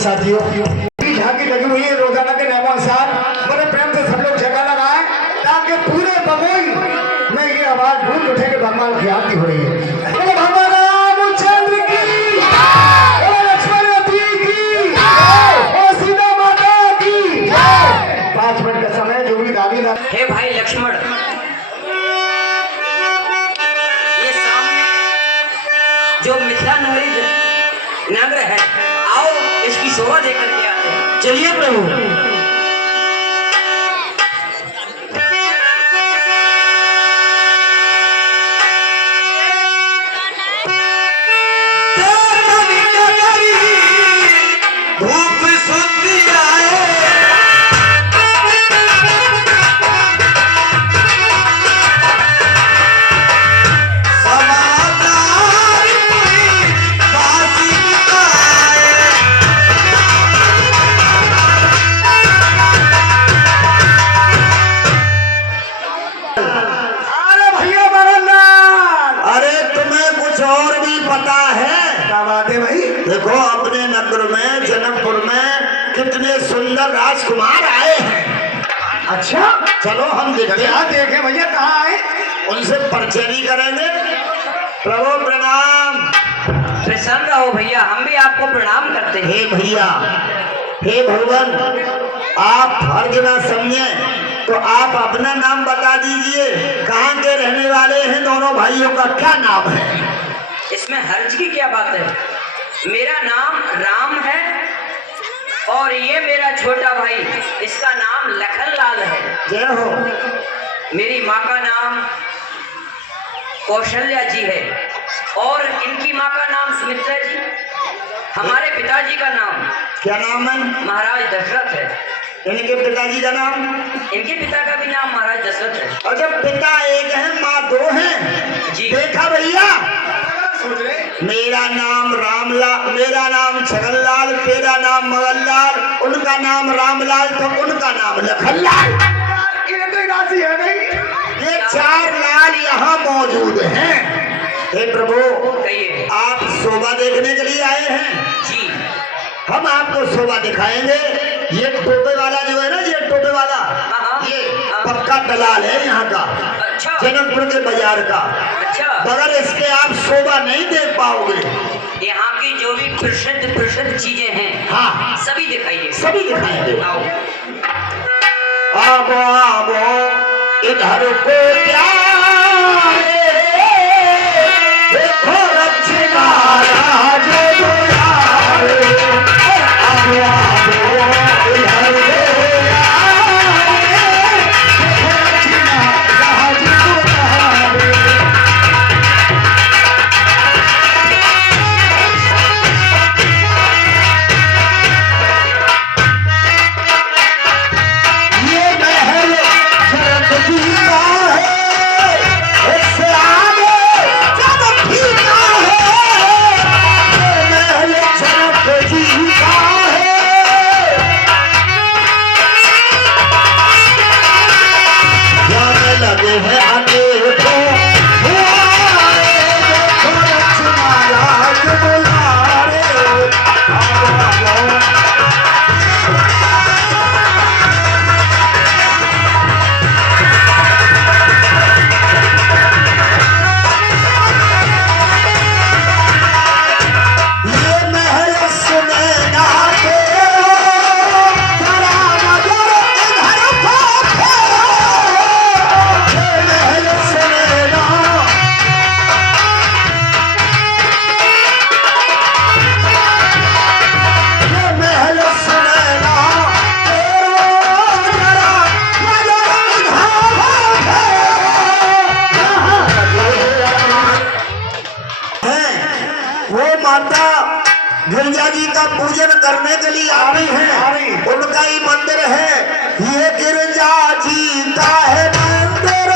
साथियों झांकी लगी हुई है रोजाना के नियमानुसार। बड़े प्रेम से सब लोग जगह लगाए ताकि पूरे बगोई में ये आवाज गूंज उठे कि भगवान की आरती हो रही है। बोलो भगवान रामचंद्र की, बोलो लक्ष्मणवती की, बोलो सीता माता की। 5 मिनट का समय जो भी दादी हे भाई लक्ष्मण, ये सामने जो मिथिला नगरी नगर है, आओ इसकी शोभा देकर के आते हैं। चलिए प्रभु। देखो अपने नगर में जनकपुर में कितने सुंदर राजकुमार आए हैं। अच्छा चलो हम देखें भैया कहाँ आए, उनसे परिचय भी करेंगे। प्रभु प्रणाम। प्रसन्न रहो भैया, हम भी आपको प्रणाम करते हैं। हे भैया, हे भगवान, आप फर्ज ना समझे तो आप अपना नाम बता दीजिए। कहाँ के रहने वाले हैं दोनों भाइयों का क्या नाम है? इसमें हर्ज की क्या बात है? मेरा नाम राम है और ये मेरा छोटा भाई, इसका नाम लखनलाल है। जय हो। मेरी माँ का नाम कौशल्या जी है और इनकी माँ का नाम सुमित्रा जी। हमारे पिताजी का नाम क्या नाम है? महाराज दशरथ है। इनके पिताजी का नाम? इनके पिता का भी नाम महाराज दशरथ है। और जब पिता एक है माँ 2 हैं जी। देखा भैया, मेरा नाम रामलाल, मेरा नाम छगनलाल, तेरा नाम मगनलाल, उनका नाम रामलाल, तो उनका नाम लखनलाल। ये 4 लाल यहाँ मौजूद हैं। हे प्रभु, कहिए। आप शोभा देखने के लिए आए हैं? जी। हम आपको शोभा दिखाएंगे। ये टोपे वाला जो है ना, ये टोपे वाला, ये पक्का दलाल है यहाँ का। अच्छा। जनकपुर के बाजार का। अच्छा। बगैर इसके आप शोभा नहीं देख पाओगे। यहाँ की जो भी प्रसिद्ध चीजें हैं, हाँ, सभी दिखाइए। सभी दिखाएंगे। आओ। आबो आबो इधर को प्यारे, देखो रचना राज दुलारे। आबो आबो इधर को गिरजा जी का पूजन करने के लिए आ रही हैं। उनका ही मंदिर है ये, गिरजा जी का है मंदिर।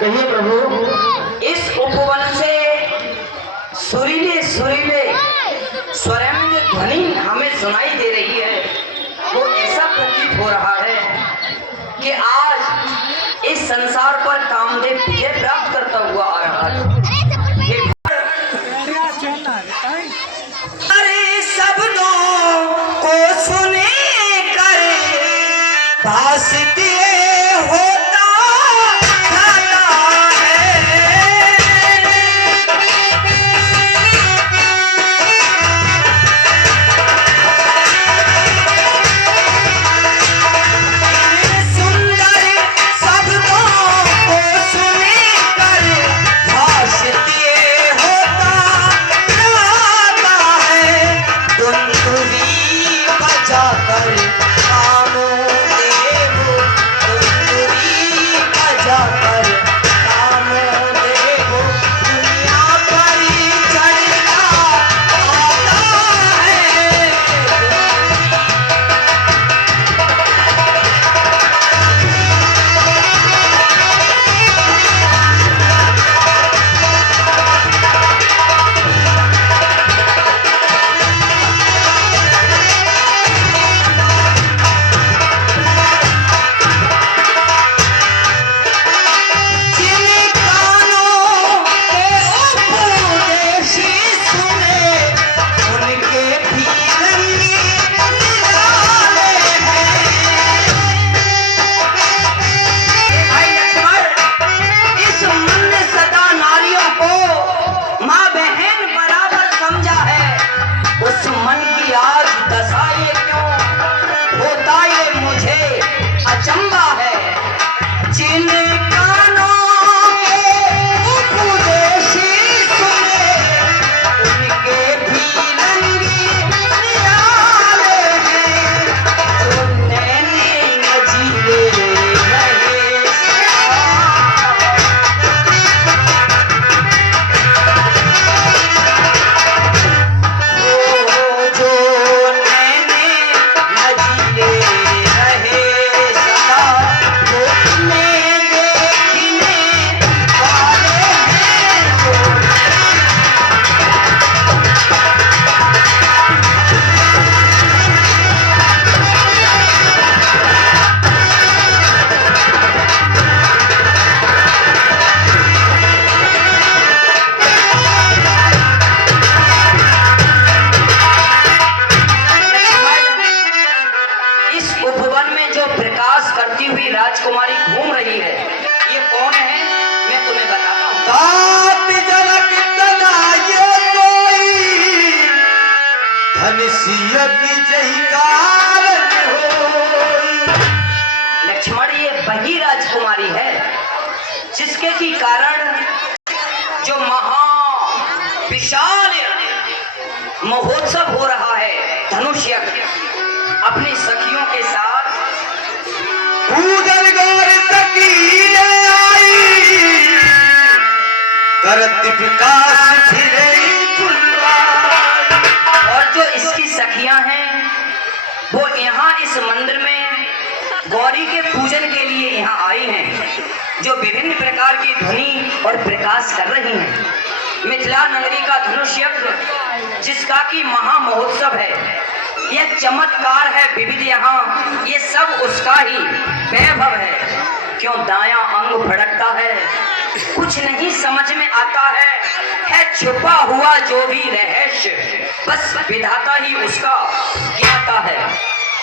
कहिए प्रभु। इस उपवन से सुरीले सुरीले स्वरम जो ध्वनि हमें सुनाई दे रही है, वो ऐसा प्रतीत हो रहा है कि आज इस संसार पर कामदेव विजय प्राप्त करता हुआ आ रहा है। अरे शब्दों को सुने कर भासते होता जाता है। सुंदर शब्दों को सुने कर भासते होता जाता है। धुंधुरी बजाकर कामदेव, धुंधुरी बजाकर कामदेव दुनिया पर चढ़ना आता है। जिन कानों के उपदेशी सुने, उनके भी रंग निराले हैं। भाई लक्ष्मण, इस मन ने सदा नारियों को माँ बहन बराबर समझा है। उस मन की आज दशा ये क्यों होता, ये मुझे अचंभा है। जिन कानों के उपदेशी सुने, उनके भी रंग निराले हैं। जो नैने नजीरे रहे सदा, जो नैने नजीरे रहे सदा, वो तुम्हें देखने वाले हैं। इस उपवन में जो प्रकाश करती हुई राजकुमारी घूम रही है, ये कौन है मैं तुम्हें बताता हूँ। तात जनक तना ये कोई, धनसिया की जही कारण होई। लक्ष्मण, ये वही राजकुमारी है जिसके की कारण जो महा विशाल महोत्सव हो रहा है धनुष यज्ञ, अपनी सखियों के साथ पूजन गौर सकीले आई, करत विकास फिरे फुलवाई। और जो इसकी सखियां हैं वो यहाँ इस मंदिर में गौरी के पूजन के लिए यहाँ आई हैं, जो विभिन्न प्रकार की ध्वनि और प्रकाश कर रही हैं। मिथिला नगरी का धनुष यज्ञ जिसका की महा महोत्सव है, यह चमत्कार है विविध, यहाँ ये सब उसका ही वैभव है। क्यों दाया अंग भड़कता है, कुछ नहीं समझ में आता है छुपा हुआ जो भी रहस्य, बस विधाता ही उसका ज्ञाता है।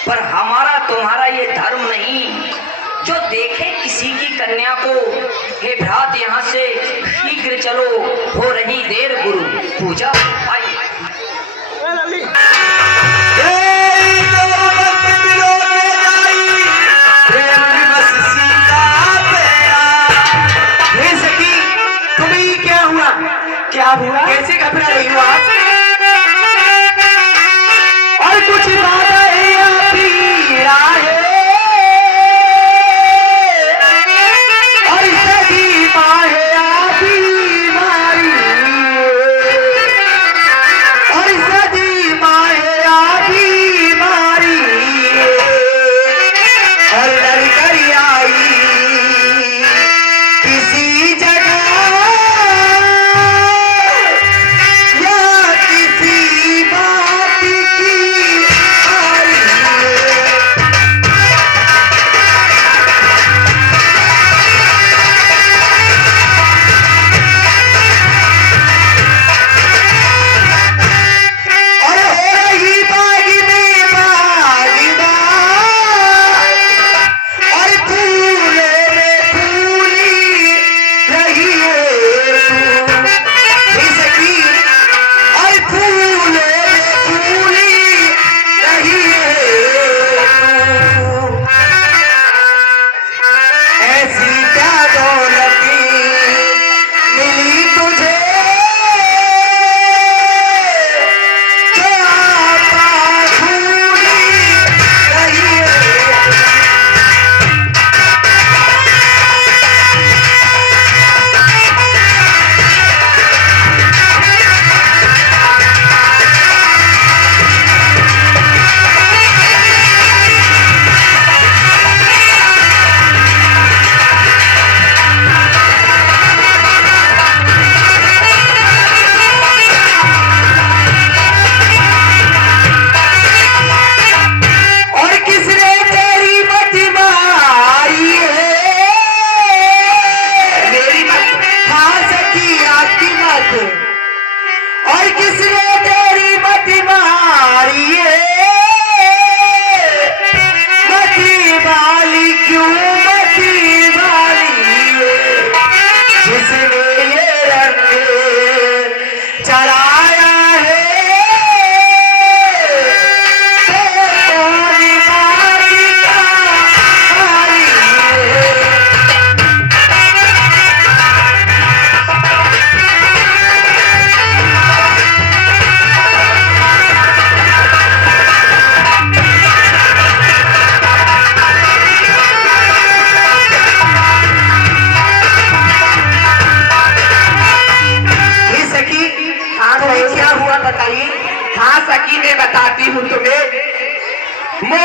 पर हमारा तुम्हारा ये धर्म नहीं जो देखे किसी की कन्या को, हे भ्रात यहाँ से शीघ्र चलो, हो रही देर, गुरु पूजा आई। क्या हुआ, कैसे घबरा रही हो आप? और कुछ बात और सदी माहे आती मारी, और सदी माहे आती मारी, और डर कर आई किसी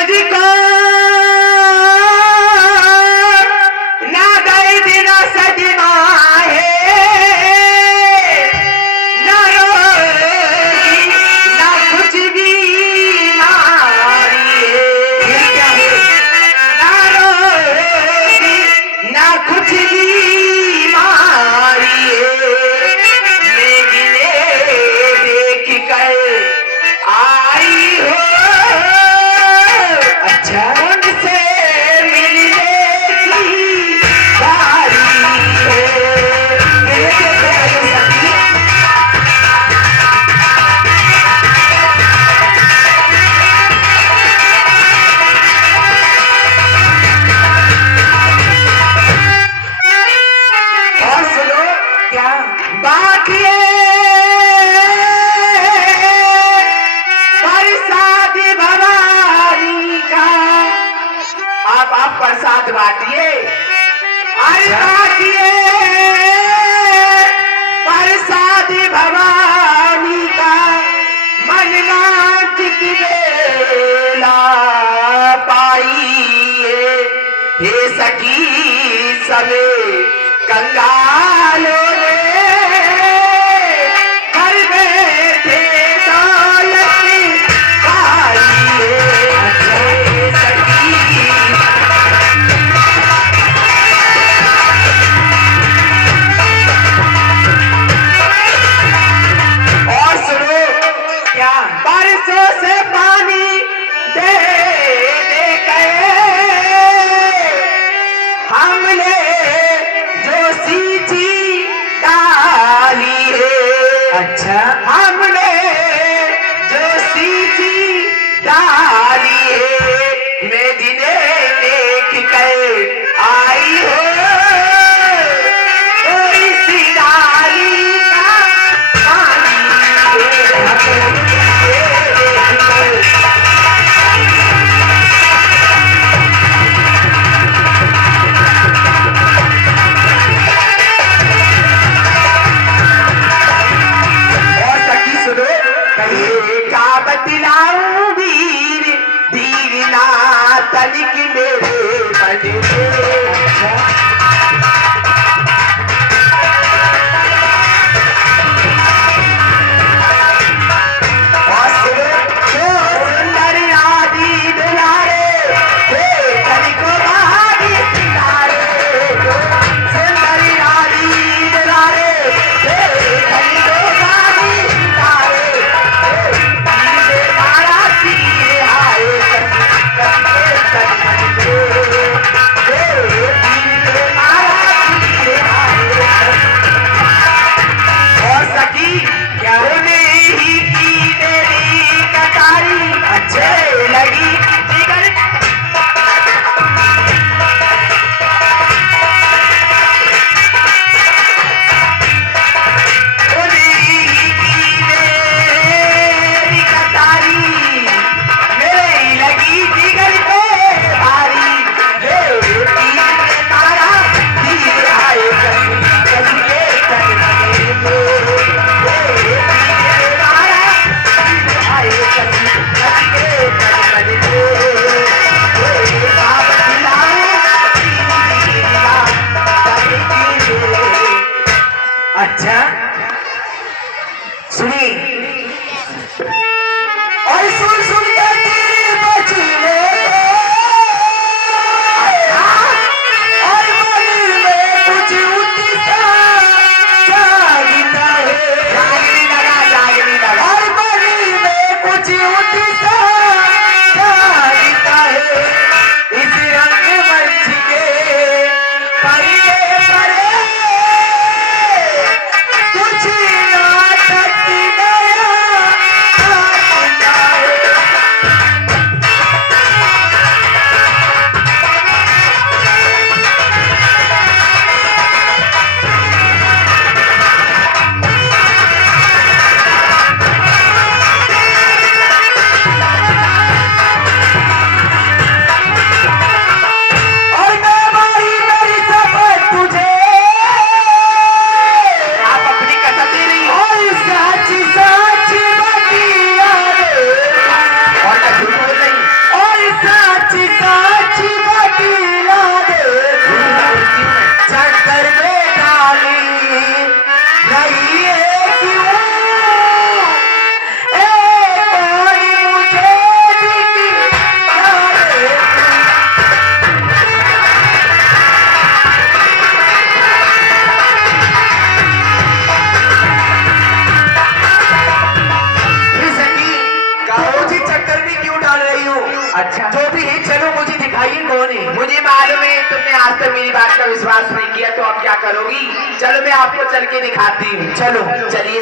मुझको ना दर्द ना सदमा है, ना रोगी ना कुछ बीमारी है, ना रोगी ना कुछ बीमारी है, लेकिन देख कर आई हो अच्छा से मिलने की बारी है। और सुनो क्या बात ये प्रसाद भवानी का, आप प्रसाद बांटिए, अरे बांटिए प्रसाद भवानी का, मन वांछित बेला पाइए, हे सखी सबे कंगालों ने घर बैठे दौलत पाई है, हे सखी। और सुनो क्या बारिशों से पानी दे दे गए हमने जो सींची डाली है, अच्छा हमने जो सींची डाली है, मैं जिन्हें देख कर आई हो कोई सी डाली का पानी का बतलाऊं वीर दीना तनिक मेरे मन सुंदर आदि दुलारे तनिक बादी सितारे, सुंदर आदि दुलारे तनिक बादी सितारे, मारा तीर आए और सखी क्या ही की मेरी कटारी अच्छे लगी जिगर अच्छा सुनिए और सुन के तीर बचने और मन में कुछ उत्साह जागता है, जागने लगा और मन में कुछ उत्साह जागता है, इस रंगमंच के पर्दे परे का विश्वास नहीं किया तो अब क्या करोगी? चलो मैं आपको चल के दिखाती हूँ। चलो चलिए।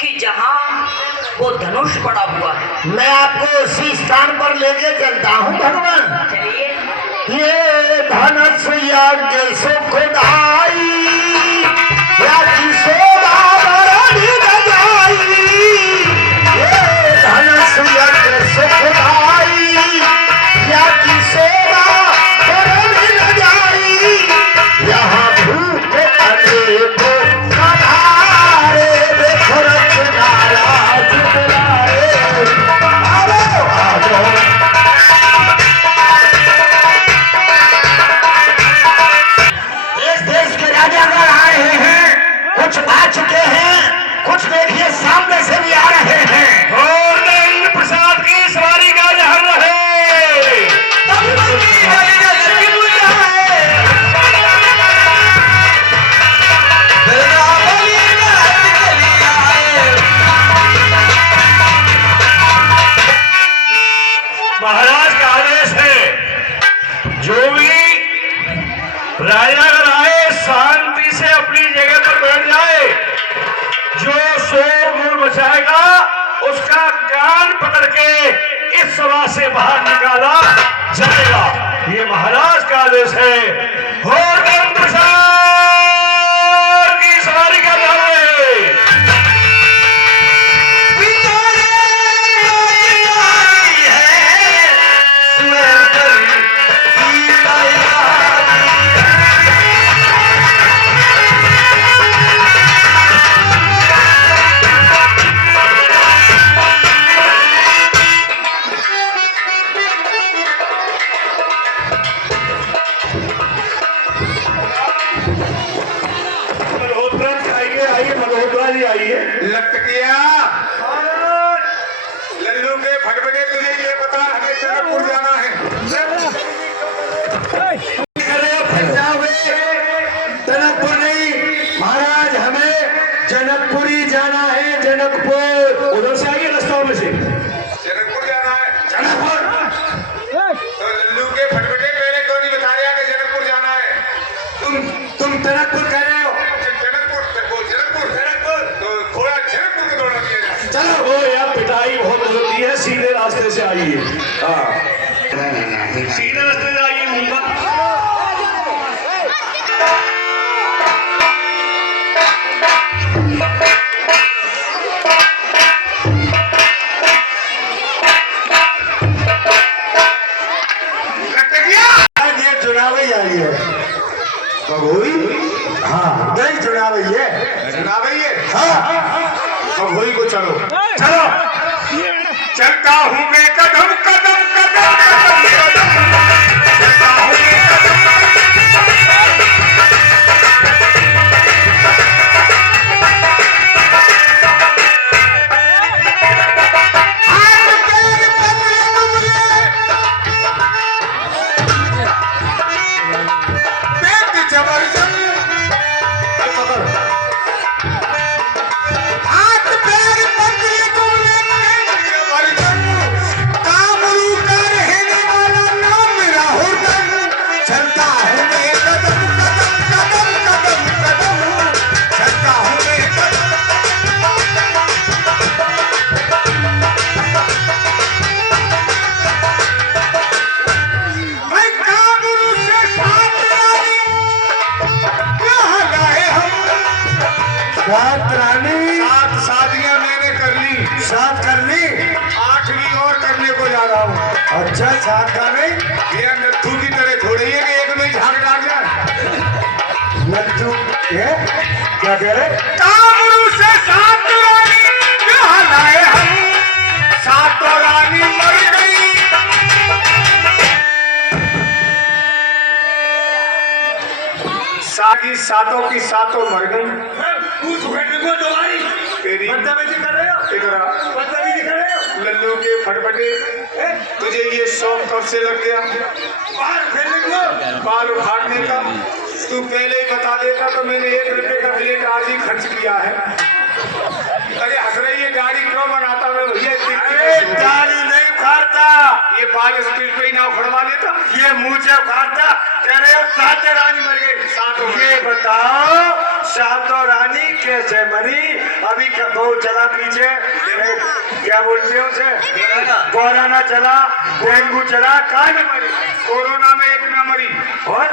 कि जहाँ वो धनुष पड़ा हुआ है, मैं आपको उसी स्थान पर लेके चलता हूँ भगवान। चलिए। ये धनुष यज्ञ सुखदाई यज्ञ शोभा बरनी रजाई। ये धनुष यज्ञ सुखदाई यज्ञ शोभा बरनी रजाई। यहाँ भूख अनेको कधारे देखो रचनारा जुटलाए। आओ आओ कुछ आ चुके हैं, कुछ देखिए सामने से भी आ रहे हैं। और इंद्र प्रसाद की सवारी का जहर रहे। महाराज का आदेश है, जो भी राजा अगर आए शांति से अपनी जगह पर बैठ जाए। जो शोर मचाएगा उसका कान पकड़ के इस सभा से बाहर निकाला जाएगा। ये महाराज का आदेश है। और प्रसाद की सवारी का नाम है। लटकिया लल्लू के फटफटे, तुझे ये बता हमें जनकपुर जाना है। जनकपुर नहीं महाराज, हमें जनकपुर ही जाना है। जनकपुर उधर से आइए, रास्ता में से जनकपुर जाना है। जनकपुर तो लल्लू के फटफटे पहले क्यों नहीं बता रहा कि जनकपुर जाना है? तुम जनकपुर कह रहे हो। जनकपुर तो थोड़ा जनकपुर को दौड़ा दिया जाए। चलो वो यार पिटाई बहुत होती है, सीधे रास्ते से आइए। हाँ सीधे रास्ते से आइए मुंबई। ये चुनाव ही आ रही है बबोई। हाँ नहीं चुनाव ही है। चुनाव है। हाँ बबोई को चलो चलो। चलता हूँ मैं कदम कदम कदम कदम कदम, चलता हूँ मैं कदम बात रानी। 7 शादियां मैंने कर ली, 7 कर ली, 8वीं और करने को जा रहा हूँ। अच्छा 7 का नहीं। ये नत्थू की तरह थोड़ी है कि एक में झाग डाल जाए। नत्थू क्या कह रहे? कामरू से 7 रानी यहाँ लाए हम, 7 रानी मर गई। सागी 7 की 7 मर गई। तेरी लल्लू के फटफटे, तुझे ये शौक कब से लग गया बाल उखाड़ने का? तू पहले ही बता देता तो मैंने 1 रुपए का प्लेट आज ही खर्च किया है। अरे हंस रही है, गाड़ी क्यों बनाता मैं भैया? गाड़ी नहीं उखाड़ता, ये बाल स्पीड पे ही ना उखड़वा देता, ये मुंह से उखाड़ता। कह रहे हो सातों रानी मर गई, सातों। ये बताओ सातों रानी कैसे मरी? अभी बहुत चला पीछे, क्या बोलते हो उसे, कोरोना चला, डेंगू चला, काय में मरी? कोरोना में एक ना मरी, और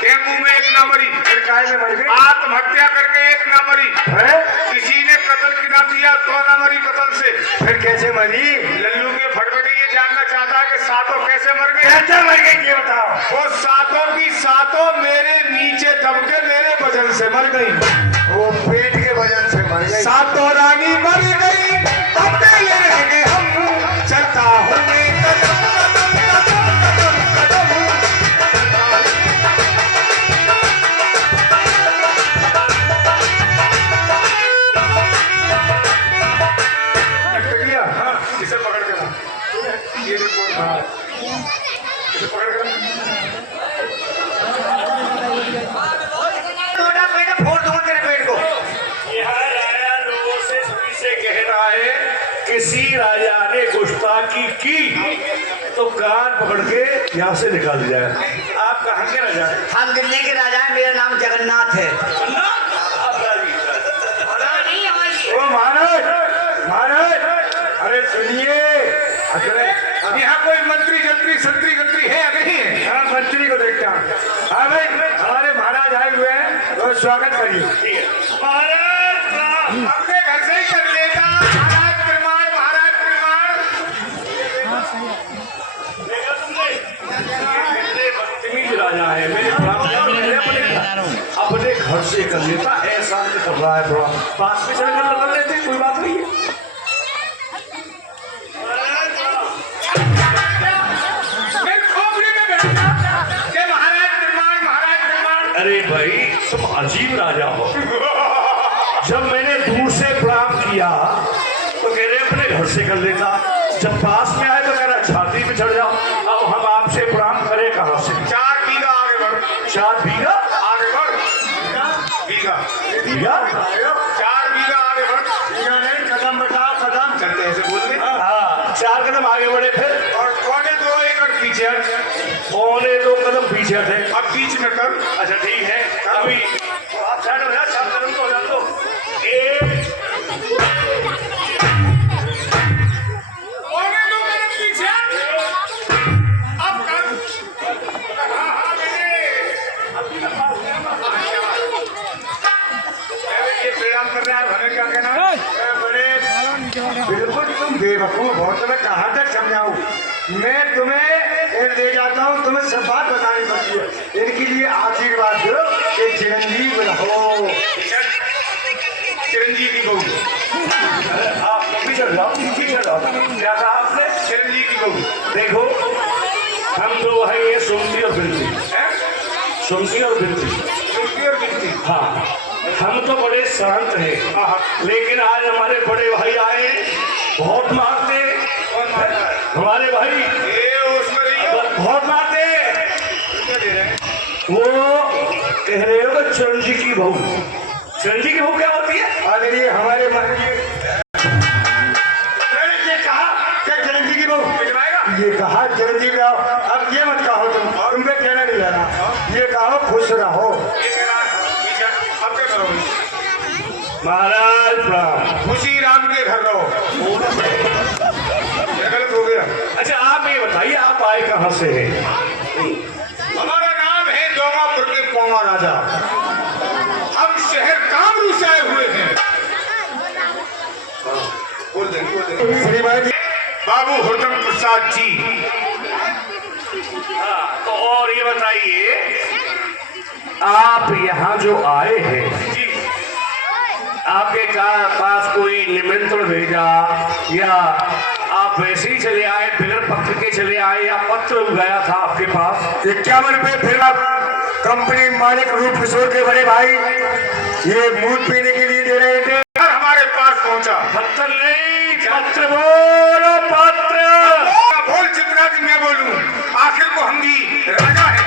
डेंगू में एक ना मरी, फिर काय में मर गई? आत्महत्या करके एक ना मरी है? किसी ने कत्ल गिरा दिया तो ना मरी कत्ल से। फिर कैसे मरी? लल्लू के फटफटे ये जानना चाहता है कि सातों कैसे मर गए? कैसे मर गई ये बताओ। वो सातों की सातों मेरे नीचे दब के मेरे वजन से मर गई, वो पेट के वजन से मर गई। सातों रानी मर गई, अकेले रह गए हम, चलता हूँ मैं कदम कदम कदम कदम कदम। हाँ, इसे पकड़ के ना, ये देखो, हाँ, इसे पकड़ के ना। फोड़ दूंगा तेरे पेट को। यह राजा लोगों से सभी से कह रहा है, किसी राजा ने गुस्ताखी की तो कान पकड़ के यहाँ से निकाल दिया है। आप कहाँ के राजा हैं? हम दिल्ली के राजा हैं, मेरा नाम जगन्नाथ है। ओ महाराज, महाराज, अरे सुनिए, अब यहाँ कोई मंत्री जंत्री संतरी गंत्री है या नहीं है? हाँ मंत्री को देखता हूँ। हाँ भाई, हमारे महाराज आए हुए हैं, तो स्वागत करिए। अपने घर से ही कर लेता। महाराज प्रमाण, महाराज प्रमाण। देखा तुमने? कितने बदतमीज राजा है, मेरे अपने घर से कर लेता, ऐसा नहीं कर रहा है। थोड़ा पास में चढ़कर कर लेते, कोई बात नहीं है। मैं खोपड़ी में बैठा कि महाराज प्रमाण, महाराज प्रमाण। अरे भाई तुम अजीब राजा हो। जब मैंने दूर से प्रणाम किया तो कह रहे अपने घर से कर लेता, जब पास में आए तो कह रहा छाती में चढ़ जाओ। अब हम आपसे प्रणाम करें कहाँ से? 4 बीघा आगे बढ़, 4 बीघा आगे बढ़, बीघा, बीघा? 4 बीघा आगे बढ़। बीघा नहीं, कदम बटा कदम। चलते ऐसे बोल दे। हाँ, 4 कदम आगे बढ़े, फिर और 2.25 एकड़ पीछे हट। 2 कदम पीछे हटे। अब बीच में कर। अच्छा ठीक है, अभी आप साइड हो जाओ, 4 कदम तो हो जाओ। तो एक 2.25 कदम पीछे हट। अब कर। हाँ, हाँ, बेटे। ये प्रणाम कर रहा है, हमें क्या कहना है? बिल्कुल तुम बेवकूफ हो, तुम्हें कहाँ तक समझाऊं? मैं तुम्हें ले जाता हूँ, तुम्हें सब बात बतानी पड़ती है। इनके लिए आशीर्वाद दो कि चिरंजीव रहो। चिरंजीव की बहू। अरे आप पीछे जाओ, पीछे जाओ। क्या कहा आपने? चिरंजीव की बहू। देखो हम तो है ये सुनती और बिनती, हैं? सुनती और बिनती। सुनती और गिनती। हाँ, हम तो बड़े शांत हैं, लेकिन आज हमारे बड़े भाई आए, बहुत मारते। कौन मारता है? हमारे भाई ए, उसमें रहियो। बहुत मारते। क्या दे रहे हैं? वो कह रहे हो कि चिरंजीव की बहू। चिरंजीव की बहू क्या होती है? अगर ये हमारे ये कहा कि चिरंजीव की बहू, भिजवाएगा? ये कहा चिरंजीव रहो। अब ये मत कहो तुमको कहना नहीं जाना, ये कहो खुश रहो। ये कह रहा है, ठीक है, अब क्या करोगे? महाराज प्रणाम। खुशी राम के घर रहो। ये गलत हो गया। अच्छा आप ये बताइए, आप आए कहाँ से हैं? हमारा नाम है दोंगापुर के पौवा राजा। हम शहर कामरू से आए हुए हैं। बोल देंगे। श्रीमान जी, बाबू हुरदम प्रसाद जी। हाँ, तो और ये बताइए, आप यहाँ जो आए हैं, जी, आपके पास कोई निमंत्रण भेजा या आप वैसे ही चले आए, बिगर पत्र के चले आए, या पत्र गया था आपके पास? 51 रुपए फिर आप कंपनी मालिक रूप किशोर के बड़े भाई ये मूड पीने के लिए दे रहे थे। और हमारे पास पहुंचा। पत्र नहीं, पत्र बोलो, पत्र। बोल जितना कि मैं बोलूं, आखिर को हम भी राजा हैं।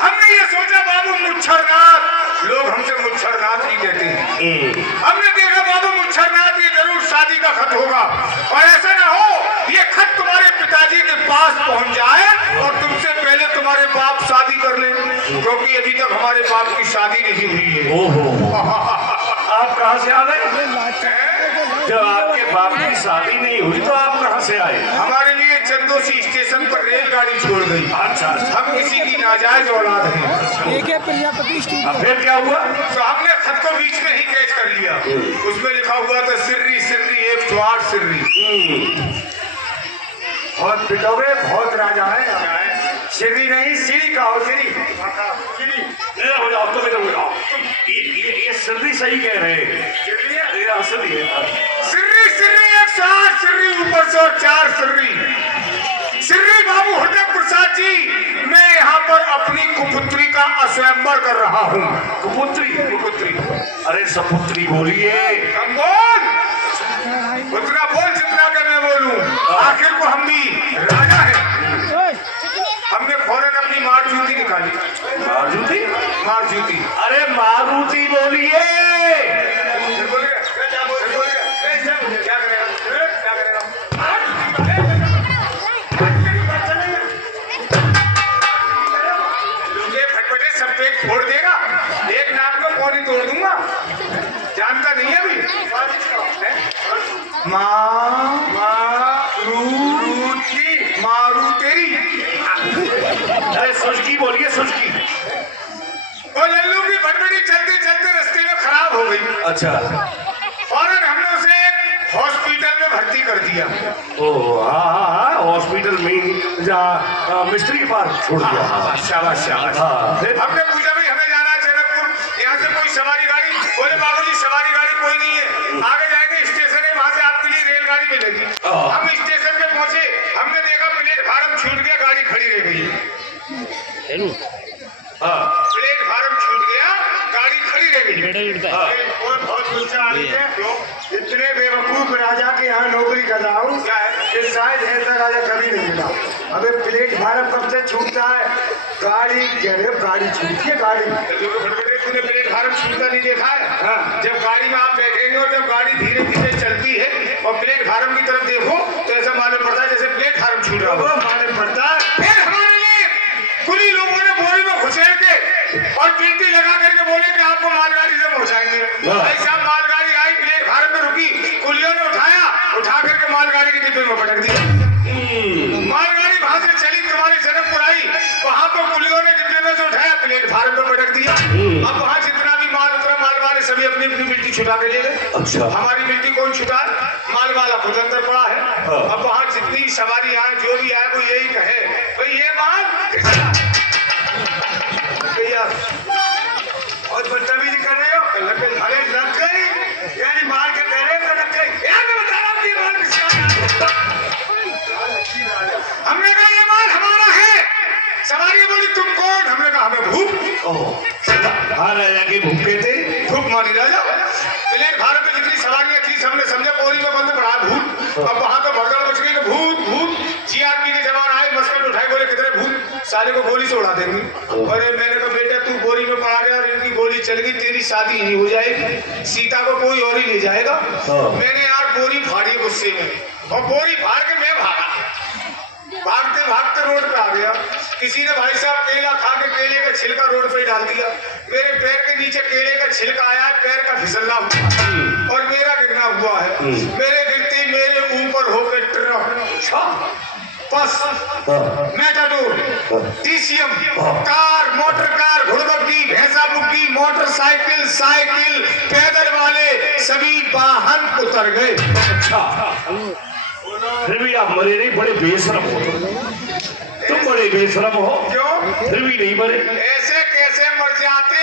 हमने ये सोचा बाबू मुच्छरनाथ, लोग हमसे मुच्छरनाथ ही कहते हैं। हमने देखा बाबू मुच्छरनाथ, ये जरूर शादी का खत होगा, और ऐसा ना हो ये खत तुम्हारे पिताजी के पास पहुंच जाए और तुमसे पहले तुम्हारे बाप शादी कर ले, क्योंकि अभी तक हमारे बाप की शादी नहीं हुई है। ओहो, आप कहाँ से आ गए? जब आपके बाप की शादी नहीं हुई तो आप कहाँ से आए? हमारे लिए चंदोसी स्टेशन पर रेलगाड़ी छोड़ गई। अच्छा, हम किसी की नाजायज औलाद हैं। एक है प्रजापति स्टूडियो। अब फिर क्या हुआ? तो हमने खत को बीच में ही कैच कर लिया। उसमें लिखा हुआ था सिर्री सिर्री 108 सिर्री। बहुत पिटोगे, बहुत राजा है। सिर्री नहीं, सीरी का हो, सीरी। इधर हो जाओ, तुम इधर हो जाओ। ये सिर्री सही कह रहे हैं। ये असली है। सिर्री सिर्री 108 सिर्री, ऊपर से 4 सिर्री। सिर्री बाबू हृदय प्रसाद जी, मैं यहाँ पर अपनी कुपुत्री का असेंबल कर रहा हूँ। कुपुत्री। अरे सपुत्री बोलिए। हम बोल, उतना बोल जितना कि मैं बोलूं। आखिर को हम भी राजा हैं। हमने फौरन अपनी मार जूती निकाली। मार जूती। अरे मारुति बोलिए। फिर बोल गया, क्या करेगा? क्या करेगा? लुके फटफटे सब पेट फोड़ देगा, एक नाक में पौड़ी तोड़ दूंगा। जानता नहीं है अभी। मारू तेरी। अरे सुजकी बोलिए, सुजकी। और लल्लू की फटफटी चलते चलते रास्ते में खराब हो गई। अच्छा। फौरन हमने उसे एक हॉस्पिटल में भर्ती कर दिया। ओह हाँ, हॉस्पिटल में जहाँ मिस्त्री के पास छोड़ दिया। शाबाश। फिर हमने पूछा भाई हमें जाना है जनकपुर, यहाँ से कोई सवारी गाड़ी? बोले बाबूजी सवारी गाड़ी कोई नहीं है, आगे जाएंगे स्टेशन है, वहाँ से आपके लिए रेलगाड़ी मिलेगी। हम स्टेशन पे पहुंचे, हमने देखा प्लेटफार्म छूट गया, गाड़ी खड़ी रह गई। प्लेटफार्म छूट गया, गाड़ी खड़ी रह गई। और बहुत गुस्सा आ रही है। इतने बेवकूफ राजा के यहाँ नौकरी कर रहा हूँ कि शायद ऐसा राजा कभी नहीं मिला। अबे प्लेटफार्म कब से छूटता है? गाड़ी छूटती है। गाड़ी तूने प्लेटफार्म छूटता नहीं देखा है? हाँ। जब गाड़ी में आप बैठेंगे और जब गाड़ी धीरे धीरे चलती है और प्लेटफार्म की तरफ देखो तो ऐसा मालूम पड़ता है जैसे प्लेटफार्म छूट रहा हो। मालूम पड़ता है। फिर हमारे लिए कुली लोगों ने बोरी में घुसेड़ के और गिनती लगा करके बोले कि आपको मालगाड़ी से पहुंचाएंगे। ऐसा मालगाड़ी आई, प्लेटफार्म में रुकी, कुलियों ने उठा करके मालगाड़ी के डिब्बे में पटक दिया। मालगाड़ी वहां से चली, तुम्हारे जनकपुर आई, वहां पर कुलियों ने डिब्बे में से उठाया, प्लेटफार्म में पटक दिया। अब वहां जितना भी माल उतरा, माल वाले सभी अपनी अपनी बिल्टी छुटा के ले गए। अच्छा। हमारी बिल्टी कौन छुटा? माल वाला खुद अंदर पड़ा है। अब वहां जितनी सवारी आए, जो भी आए, वो यही कहे भाई ये माल और बदतमीजी कर रहे हो। अरे लग गई, यानी मार के कह रहे हो लग गई। यार मैं बता रहा हूँ ये माल किसका है। हमने कहा ये माल हमारा है। सवारी बोली तुम कौन? हमने कहा हमें भूख। हाँ, राजा के भूखे थे। भूख मानी राजा। प्लेटफार्म पे जितनी सवारियां थी सबने समझा बोरी में बंद पड़ा भूत। अब वहां तो भगदड़ मच गई कि भूत। जीआरपी के जवान आए, मस्कट उठाए, बोले कितने भूत, साले को गोली से उड़ा देंगे। अरे मैंने कहा बेटा तू बोरी में पड़ा गया और इनकी गोली चल गई, तेरी शादी नहीं हो जाएगी, सीता को कोई और ही ले जाएगा। मैंने यार बोरी फाड़ी गुस्से में, और बोरी फाड़ के मैं भागा। भागते भागते रोड पे आ गया। किसी ने भाई साहब केला खा के केले का छिलका रोड पे डाल दिया। मेरे पैर के नीचे केले का छिलका आया, पैर का फिसलना हुआ और मेरा गिरना हुआ है। मेरे गिरते मेरे ऊपर होकर truck, bus, Matador, TCM, car, motor car, घुड़बग्गी, भैंसा बुग्गी, मोटरसाइकिल, साइकिल, पैदल वाले सभी वाहन उतर गए। फिर भी आप मरे नहीं, बड़े बेशरम हो तुम बड़े बेशरम हो। क्यों? फिर भी नहीं मरे। ऐसे कैसे मर जाते?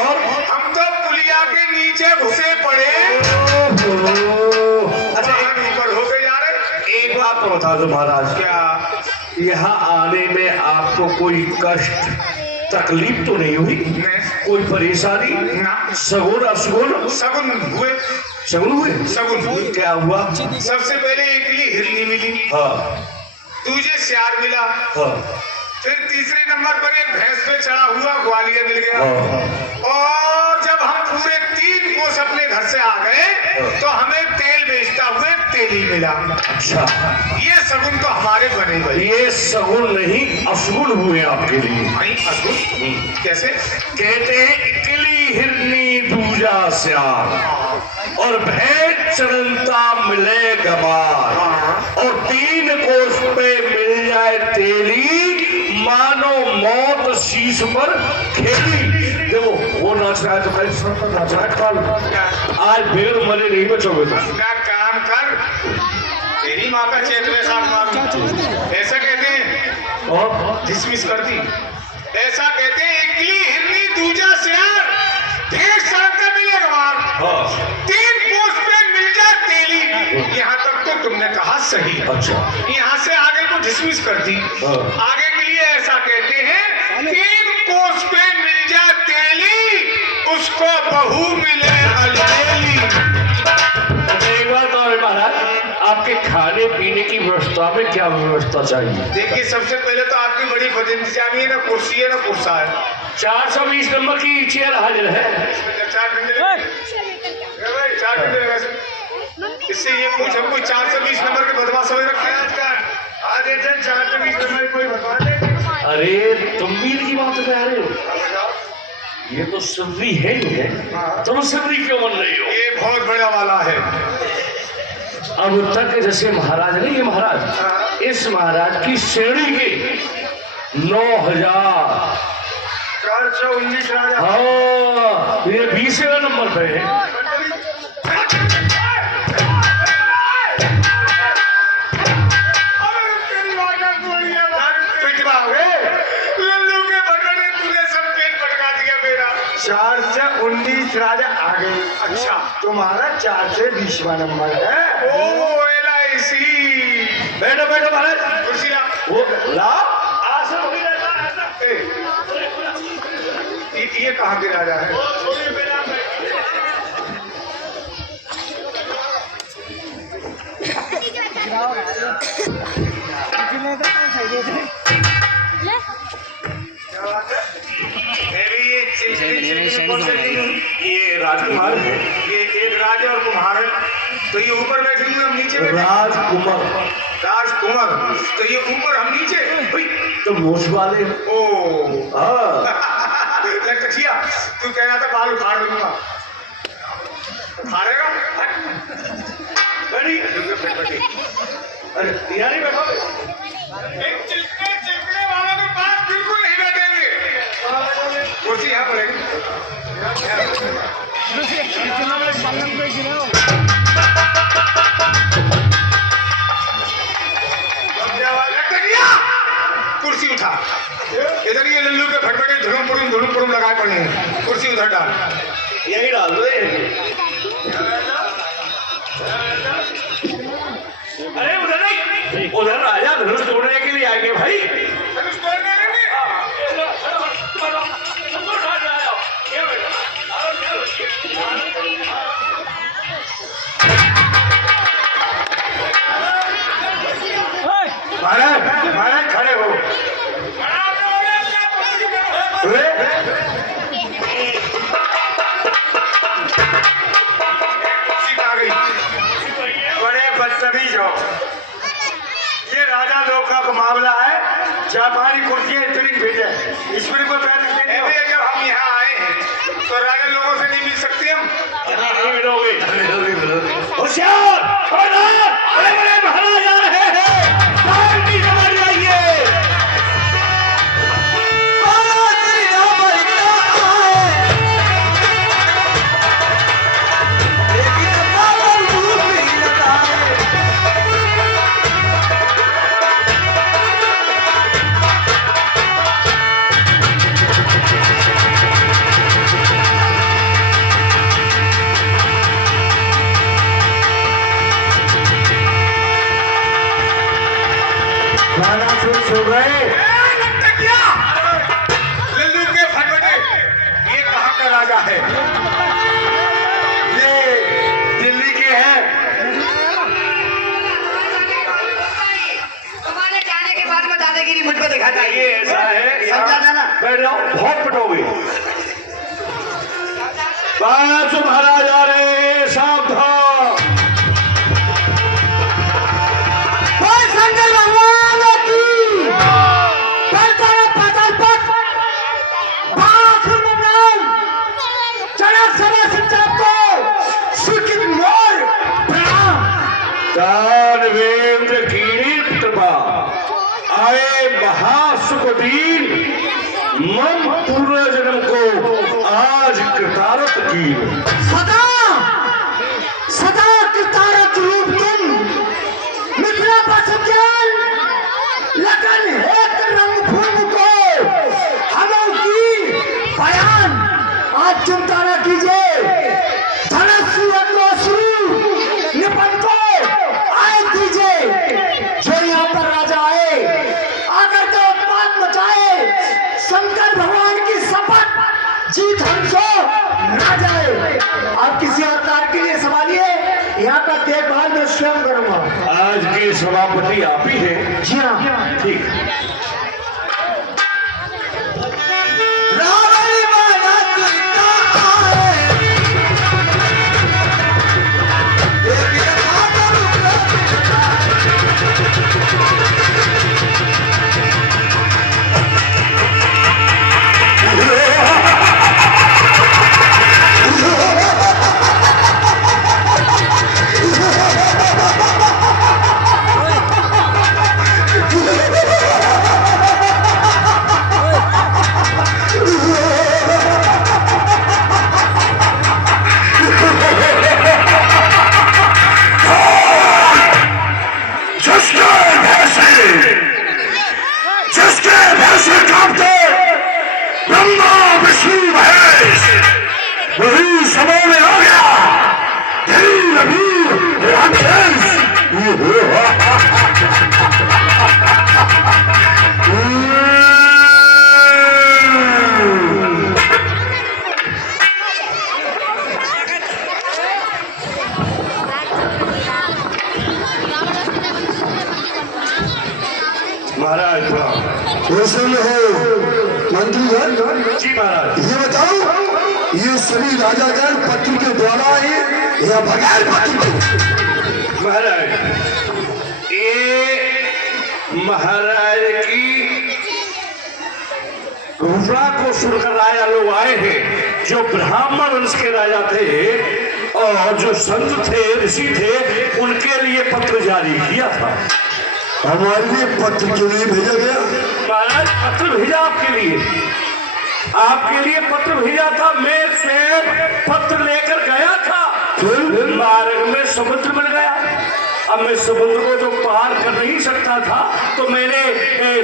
और हम तो पुलिया के नीचे घुसे पड़े। अच्छा ऊपर हो गए यार। एक बात तो बता दो महाराज, क्या यहाँ आने में आपको कोई कष्ट तकलीफ तो नहीं हुई? कोई परेशानी? ना। सगुन अशगुन? सगुन हुए। सगुन हुए? सगुन हुए। क्या हुआ? सबसे पहले एकली हिरनी मिली, हाँ दूजे सियार मिला, हाँ फिर तीसरे नंबर पर एक भैंस पे चढ़ा हुआ ग्वालियर मिल गया। हाँ। और जब हम पूरे 3 कोस अपने घर से आ गए तो हमें तेल बेचता हुए तेली मिला। अच्छा, ये सगुन तो हमारे बने भाई। ये सगुन नहीं अशगुन हुए आपके लिए। भाई अशगुन कैसे? कहते हैं इकली हिरनी दूजा श्याम और भेंट चरणता मिले गमार और 3 कोस पे मिल जाए तेली मानो मौत शीश पर खेली। देखो वो नाच रहा है तो मैं सब पर नाच रहा है। कल आज बेर मरे नहीं बचोगे तुम। अपना काम कर, तेरी माँ का चेतवे साथ मारूं। ऐसा कहते हैं और डिसमिस कर दी। ऐसा कहते हैं इकली हिरनी दूजा श्याम भेंट चरणता मिले गमार हाँ 3 कोस पे मिल जाए तेली। यहाँ तक तो तुमने कहा सही। अच्छा यहाँ से आगे को डिसमिस कर दी। हाँ। आगे के लिए ऐसा कहते हैं 3 कोस पे मिल जा तेली उसको बहू मिले अलबेली। एक बात और महाराज, आपके खाने पीने की व्यवस्था में क्या व्यवस्था चाहिए? देखिए सबसे पहले तो आपकी बड़ी बदइंतजामी है, ना कुर्सी है ना कुर्सा है। 420 नंबर की चेयर हाजिर है। 4 घंटे भाई 4 घंटे इससे ये पूछ हमको 420 नंबर के बदमाश समझ रखते हैं। आज 420 नंबर कोई भगवान है। अरे तुम भी इनकी बात में आ रहे हो? ये तो सिर्री है ही है, तुम सिर्री क्यों बन रही हो? ये बहुत बड़ा वाला है। अब तक जैसे महाराज नहीं है महाराज, इस महाराज की श्रेणी के 9000 419 राजा। हाँ ये 20वें नंबर पे है। लल्लू के भगवान तूने सब पेट पटका दिया मेरा। 4 से 19 राजा आ गए। अच्छा तुम्हारा 4 से 20वां नंबर है। ओ LIC। बैठो बैठो महाराज, कुर्सी ला। वो ला। आसन भी रहता है ना। ये कहाँ के राजा है? ये राजकुमार है। ये एक राजा और कुम्हार है। तो ये ऊपर बैठे हुए हम नीचे बैठे। राजकुमार। राजकुमार तो ये ऊपर हम नीचे। तो मूछ वाले ओ हाँ लटकिया तू कह रहा था बाल उखाड़ दूंगा। उखाड़ेगा? अरे यहाँ नहीं बैठो। चिकने वालों के पास बिल्कुल नहीं बैठेंगे। कुर्सी यहाँ पर है। कुर्सी उठा। इधर ये लल्लू के फटफटे धुरुम पुरुम लगाए पड़े हैं। कुर्सी उधर डाल। यही डाल दो। अरे उधर नहीं, उधर राजा धनुष तोड़ने के लिए आएंगे भाई। धनुष तोड़ने आएंगे? महाराज खड़े हो। आ गई। बड़े बदतमीज हो। ये राजा लोग का मामला है। जापानी कुर्सियां इतनी भेजे इसमें कोई पैर नहीं। जब हम यहाँ आए हैं तो राजा लोगों से नहीं मिल सकते हम। होशियार खबरदार, बड़े बड़े महाराज आ रहे हैं, टाइम की खबर लाइए। हो गए। लल्लू के फटफटे। ये कहाँ का राजा है? ये दिल्ली के हैं। तुम्हारे जाने के बाद में दादागिरी मुझको दिखाता है। ये ऐसा है, समझा था ना? बैठ जाओ, बहुत पटोगे। बासु महाराज आ रहे, सावधान। दानवेंद्र कीर्त आए महासुख दीन मम पूर्व जन्म को आज कृतारत की। सदा सदा कृतारत रूप तुम मिथिला पथ ज्ञान लगन एक रंग फूल को हमें की बयान आज तुम तारा कीजिए धनस्वी अश्रु निपन को आए दीजिए जो यहाँ पर राजा आए आकर के उत्पाद मचाए शंकर भगवान की शपथ जीत हमसे ना जाए। आप किसी और कार्य के लिए संभालिए, यहाँ का देखभाल मैं स्वयं करूंगा। आज के सभापति आप ही हैं। जी हाँ ठीक। वही समय में हो गया धीर अभी राक्षस। महाराज कैसे हो मंत्रीगण? जी महाराज। ये बताओ ये सभी राजागण पत्र के द्वारा आए या बगैर पत्र के? महाराज ये महाराज की घोषणा को सुनकर राजा लोग आए हैं जो ब्राह्मण वंश के राजा थे और जो संत थे ऋषि थे उनके लिए पत्र जारी किया था। हमारे लिए पत्र के लिए भेजा गया? महाराज पत्र भेजा आपके लिए पत्र भेजा था। मैं स्वयं पत्र लेकर गया था, फिर मार्ग में समुद्र बन गया। अब मैं समुद्र को तो पार कर नहीं सकता था तो मैंने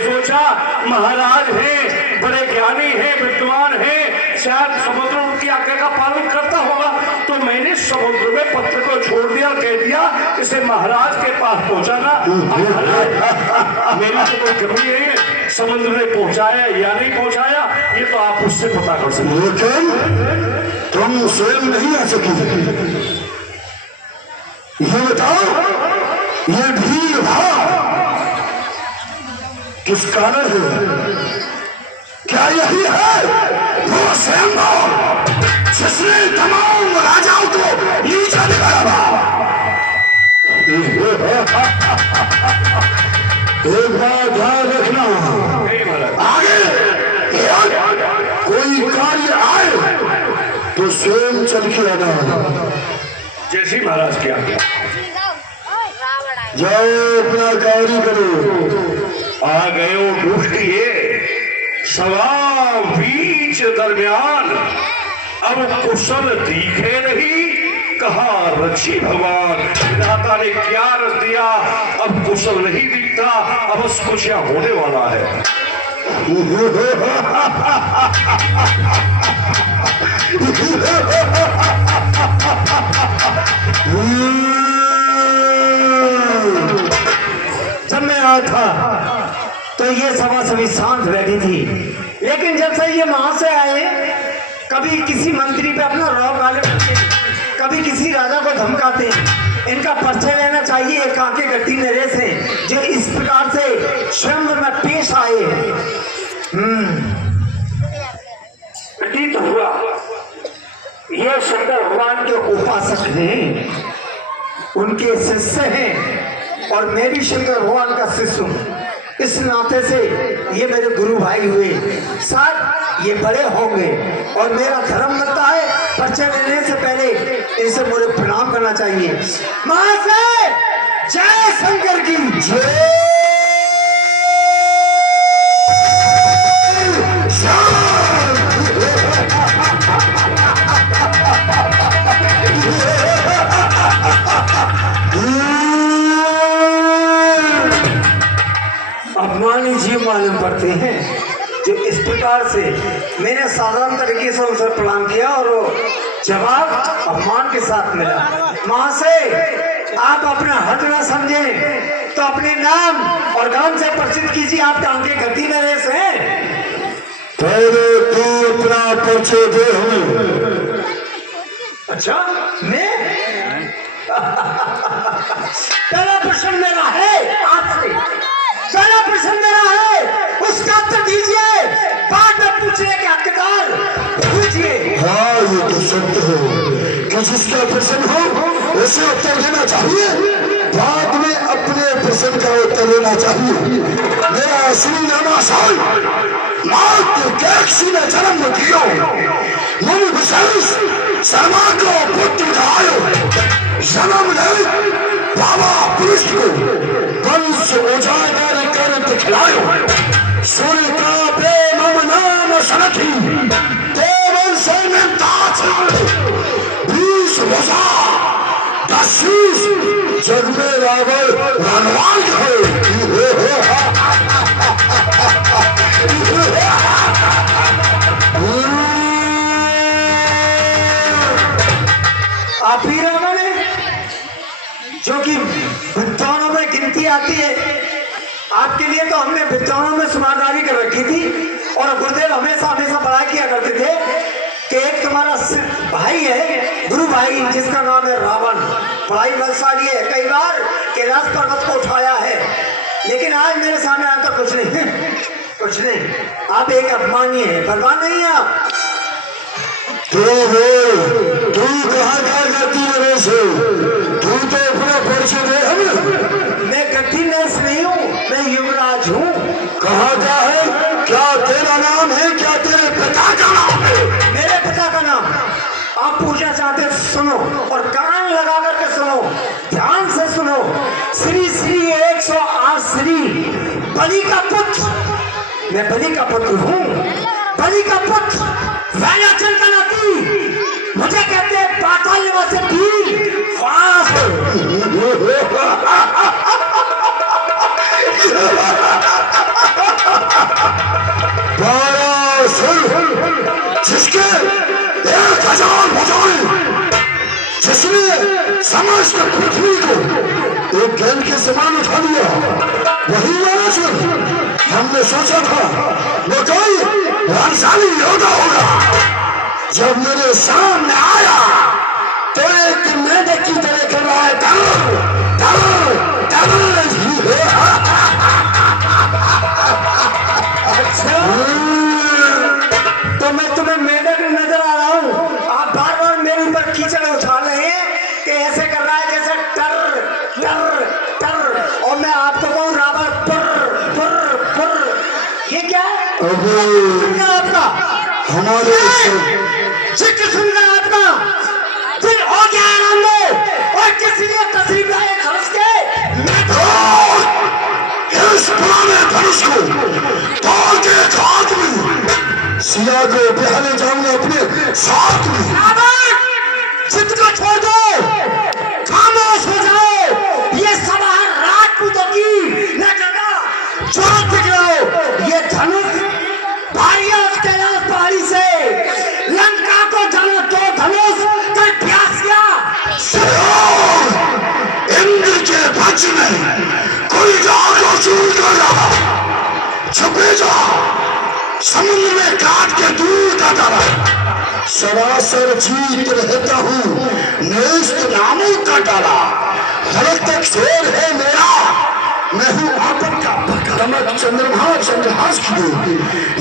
सोचा महाराज हैं, बड़े ज्ञानी हैं, विद्वान हैं, शायद समुद्र उनकी आज्ञा का पालन करता होगा, तो मैंने समुद्र में पत्र को छोड़ दिया, कह दिया इसे महाराज के पास पहुंचाना। मेरी तो कोई कमी नहीं है, समुद्र में पहुंचाया या नहीं पहुंचाया ये तो आप उससे पता कर सकते। लेकिन तुम स्वयं नहीं आ सके। ये बताओ ये भीड़ भाड़ किस कारण है? क्या यही है वो स्वयं जिसने तमाम राजाओं को नीचा दिखाया? एक बात ध्यान रखना, आगे कोई कार्य आए तो स्वयं चल के आना। जैसी महाराज क्या जाओ अपना कार्य करो। आ गए वो दुष्टिए सवा बीच दरमियान, अब कुशल दिखे नहीं कहा रची भगवान। दाता ने क्या रच दिया, अब कुशल नहीं दिखता, अब कुछ यहाँ होने वाला है। जब मैं आया था तो ये सभा सभी शांत बैठी थी, लेकिन जब से ये वहां से आए कभी किसी मंत्री पे अपना रौब डाले, कभी किसी राजा को धमकाते। इनका परिचय लेना चाहिए कांके गट्टी नरेश है जो इस प्रकार से स्वयं में पेश आए हैं। प्रतीत हुआ ये शंकर भगवान के उपासक हैं, उनके शिष्य हैं और मैं भी शंकर भगवान का शिष्य हूँ। इस नाते से ये मेरे गुरु भाई हुए, साथ ये बड़े होंगे और मेरा धर्म बनता है परिचय लेने से पहले इनसे मुझे प्रणाम करना चाहिए। महाशय जय शंकर की जय। अपमानी जीव मालूम पड़ते हैं जो इस प्रकार से मैंने साधारण तरीके से उनसे प्रणाम किया और वो जवाब अपमान के साथ मिला। महाशय आप अपना हद न समझें तो अपने नाम और गांव से प्रसिद्ध कीजिए। आप गांव के गद्दी नरेश हैं। पहले तू अपना परिचय दे हमें। अच्छा मैं पहला प्रश्न मेरा है आपसे, पहला प्रश्न मेरा है उसका उत्तर दीजिए। बाद में पूछने के हकदार पूछिए। हाँ ये तो सत्य है कि जिसका प्रश्न हो उसे उत्तर देना चाहिए, बाद में अपने प्रश्न का उत्तर देना चाहिए। मेरा असली नाम आसान मात्र कैक्सी ने जन्म दियो मुनि विशेष शर्मा को पुत्र आयो जन्म ले बाबा पुरुष को वंश उजागर कर दिखलायो सूर्य का प्रेम नाम सनखी देवन से ताज बीस रोजा दशीष जग में रावण रणवान आप ही रावण है जो कि विद्वानों में गिनती आती है। आपके लिए तो हमने विद्वानों में सुमारदारी कर रखी थी और गुरुदेव हमेशा हमेशा बड़ा किया करते थे कि एक तुम्हारा भाई है गुरु भाई जिसका नाम है रावण, बड़ाई बलशाली है, कई बार कैलाश पर्वत को उठाया है, लेकिन आज मेरे सामने आता कुछ नहीं है, कुछ नहीं। आप एक अपमानीय है, बलवान नहीं है आप। तू कहाँ क्या करती है से? तू तो अपना परिचय दे हमें। मैं गद्दी नरेश नहीं हूँ, मैं युवराज हूँ। कहाँ का है? क्या तेरा नाम है? क्या तेरे पिता का नाम है? मेरे पिता का नाम आप पूछना चाहते हैं, सुनो और कान लगा करके सुनो, ध्यान से सुनो। श्री श्री 108 श्री बलि का पुत्र, मैं बलि का पुत्र हूँ, बलि का पुत्र वैनाचल का नाती, मुझे कहते हैं पाताल निवासी वीर व्यास। जिसके 1000 भुजाएं, जिसने समस्त पृथ्वी को एक गेंद के समान उठा दिया, वही वैनाचल। हमने सोचा था वो कोई बलशाली योद्धा होगा, जब मेरे सामने आया तो एक मेढक की तरह कर रहा है डर डर डर। अच्छा तो मैं तुम्हें मेढक नजर आ रहा हूँ? आप बार बार मेरे ऊपर कीचड़ उछाल रहे हैं कि ऐसे कर रहा है जैसे टर टर टर, और मैं आपको कहूँ रावण पुर पुर पुर। ये क्या है? आपका हमारे चित्र सुन रहा आपका फिर हो गया आराम दो और किसी ने तस्वीर लाए धनुष के इस पुराने धनुष को तोड़ के खाक में सिया को बहने जाऊंगा अपने साथ में। चित्र को छोड़ दो, खामोश हो जाओ। ये सभा राजपूतों की न जगह जो दिख रहा हो, ये धनुष भाई कैलाश पहाड़ी से लंका को जाना तो धनुष कर प्यास किया। इंद्र के वज्र में कोई जाको चूर कर रहा, छुपे जा समुद्र में काट के दूर का डाला। सरासर जीत रहता हूँ नेस्त नामों का डाला। हर तक शेर है मेरा, मैं हूँ आपन का चमक चंद्रमा चंद्रहास की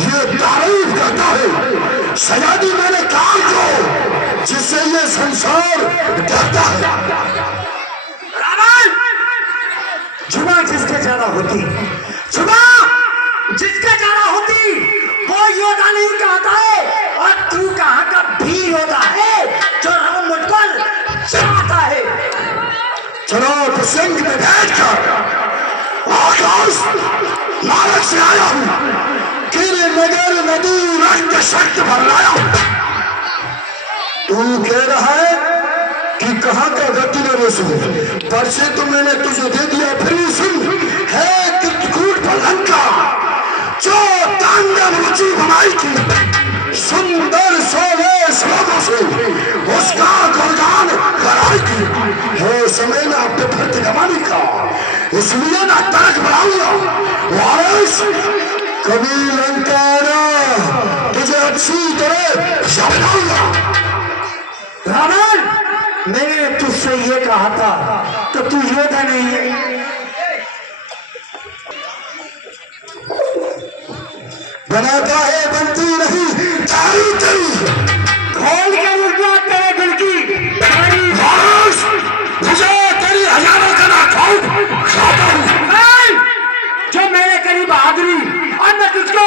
ये तारीफ करता है सयादी मैंने काम को जिससे ये संसार डरता है। रावण जुबान जिसके ज्यादा होती, जुबान जिसके ज्यादा होती वो योद्धा नहीं कहता है, और तू कहाँ का भी योद्धा है जो रावण मुझ पर चाहता है। चलो प्रसंग में बैठ से आया हूँ, तेरे नगर नदी रक्त शक्त भर लाया हूँ। तू कह रहा है कि कहाँ का गति न रे सुन, परसे तो मैंने तुझे दे दिया, फिर भी सुन है चित्रकूट पर लंका जो तांडव रुचि बनाई थी सुंदर सोने श्लोकों से, उसका गुणगान कराई थी। है समय ना अपने भक्त गवानी का, इसलिए ना तर्क बढ़ाऊंगा वारिस, कभी लंका ना तुझे अच्छी तरह समझाऊंगा। रावण, मैंने तुझसे ये कहा था तो तू योद्धा नहीं है। बनाता है बनती नहीं तारी तेरी, खोल के मुर्गा तेरे दिल की वारिस, मुझे तेरी हजारों का ना खाऊं खाता हूँ। जो मैंने करी बहादुरी और मैं तुझको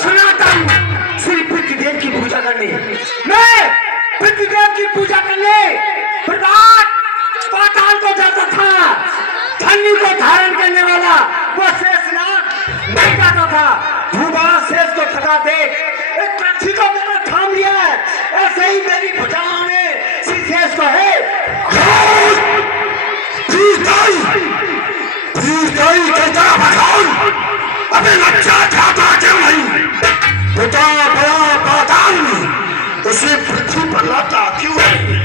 सुनाता हूँ। सिर्फ पितृदेव की पूजा करने, मैं पितृदेव की पूजा करने प्रभात पाताल को जाता था, धन्य को धारण करने वाला वो शेषनाग नहीं जाता था। भूभार शेष को थका दे, एक पृथ्वी को मैंने थाम लिया है, ऐसे ही मेरी भुजाओं में श्री शेष को है। कहता भगवान, अबे लज्जा खाता क्यों नहीं? पिता बड़ा पाताल में उसे पृथ्वी पर लाता क्यों नहीं?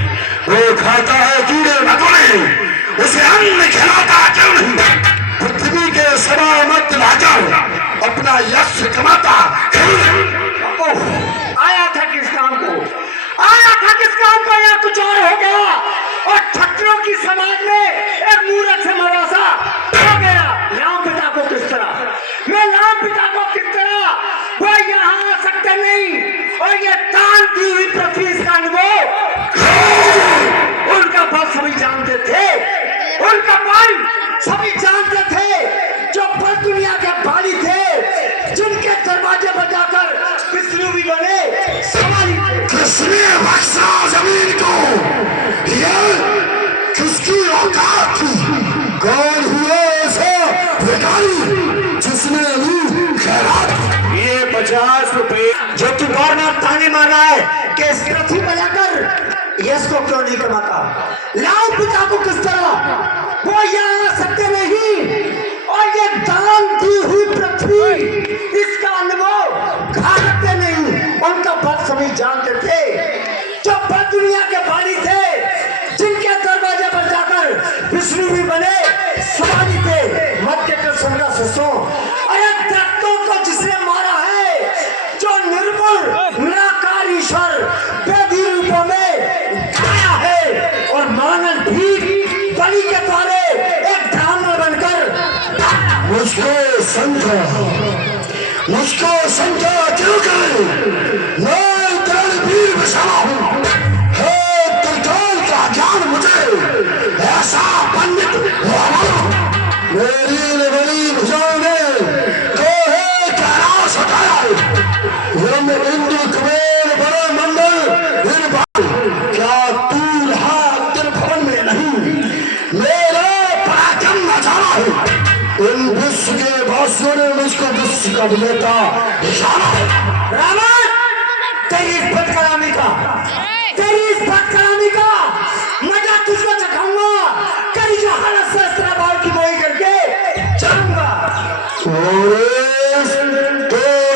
वो खाता है कीड़े मकोड़े, उसे अन्न खिलाता क्यों नहीं? पृथ्वी के सलामत राजा अपना यश कमाता क्यों नहीं? आया था किस काम को, आया था किस काम को, या कुछ और हो गया। और छत्रों की समाज में एक मूर्ख से मरासा हो गया। राम पिता को किस तरह, मैं राम पिता को किस तरह, वो यहाँ आ सकते नहीं। और ये दान दी हुई पृथ्वी इसका अनुभव, उनका बल सभी जानते थे, उनका बल सभी जानते थे। जो बल दुनिया के बाली थे, जिनके दरवाजे पर जाकर विष्णु भी बने, सवाली थे। किसने बख्शा जमीन को? ये किसकी औकात थी? कौन हुआ ऐसा भिखारी जिसने ली खैरात? ये 50 रुपए जो तू बार बार ताने मार रहा है कि इस पृथ्वी पर जाकर यश को क्यों नहीं कमाता, लाओ पिता को किस तरह, वो यहाँ आ सकते नहीं। और ये दान दी हुई पृथ्वी इसका अनुभव खाते नहीं। उनका बात सभी जानते थे, जो बड़ दुनिया के बाली थे, जिनके दरवाजे पर जाकर विष्णु भी बने, सवाली थे। मत के कृष्ण का सुसो, अरे दत्तों को जिसने मारा है, जो निर्मल निराकार ईश्वर वेदी रूपों में आया है, और मानव भी बलि के द्वारे एक ब्राह्मण बनकर मुझको संख्या क्यों करे? मैं रणवीर विशाला हूँ, है त्रिकाल का ज्ञान मुझे, ऐसा पंडित मेरी बड़ी भुजाओं ने तो है कैलाश हटाया है। यम इंद्र कुबेर बड़े मंडल इन क्या तू रहा त्रिभुवन में नहीं? मेरा पराक्रम न जाना है। इन विश्व के वासियों ने मुझको विश्व का विजेता निशाना है। रावण, तेरी इस बदकलामी का, तेरी इस बदकलामी का मजा तुझको चखाऊंगा। कल जो हालत से अस्त्राभार की मोही करके जाऊंगा। तो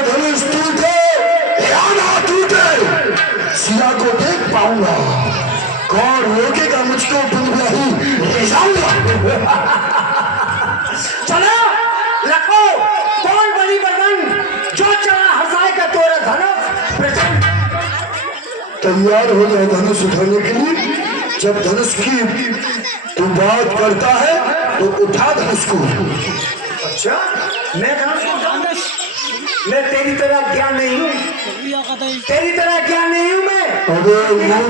धनुष टूटे या ना टूटे, सिया को देख पाऊंगा। कौन रोकेगा मुझको? बुलबुलाही ले जाऊंगा। चलो लखो, कौन बलि बदन जो चला हंसाए का तोरा धनुष प्रचंड। तैयार हो जाए धनुष उठाने के लिए। जब धनुष की तू बात करता है तो उठा धनुष को। अच्छा, मैं धनुष को उठाऊं? मैं तेरी तरह ज्ञान नहीं हूँ, तेरी तरह ज्ञान नहीं हूँ मैं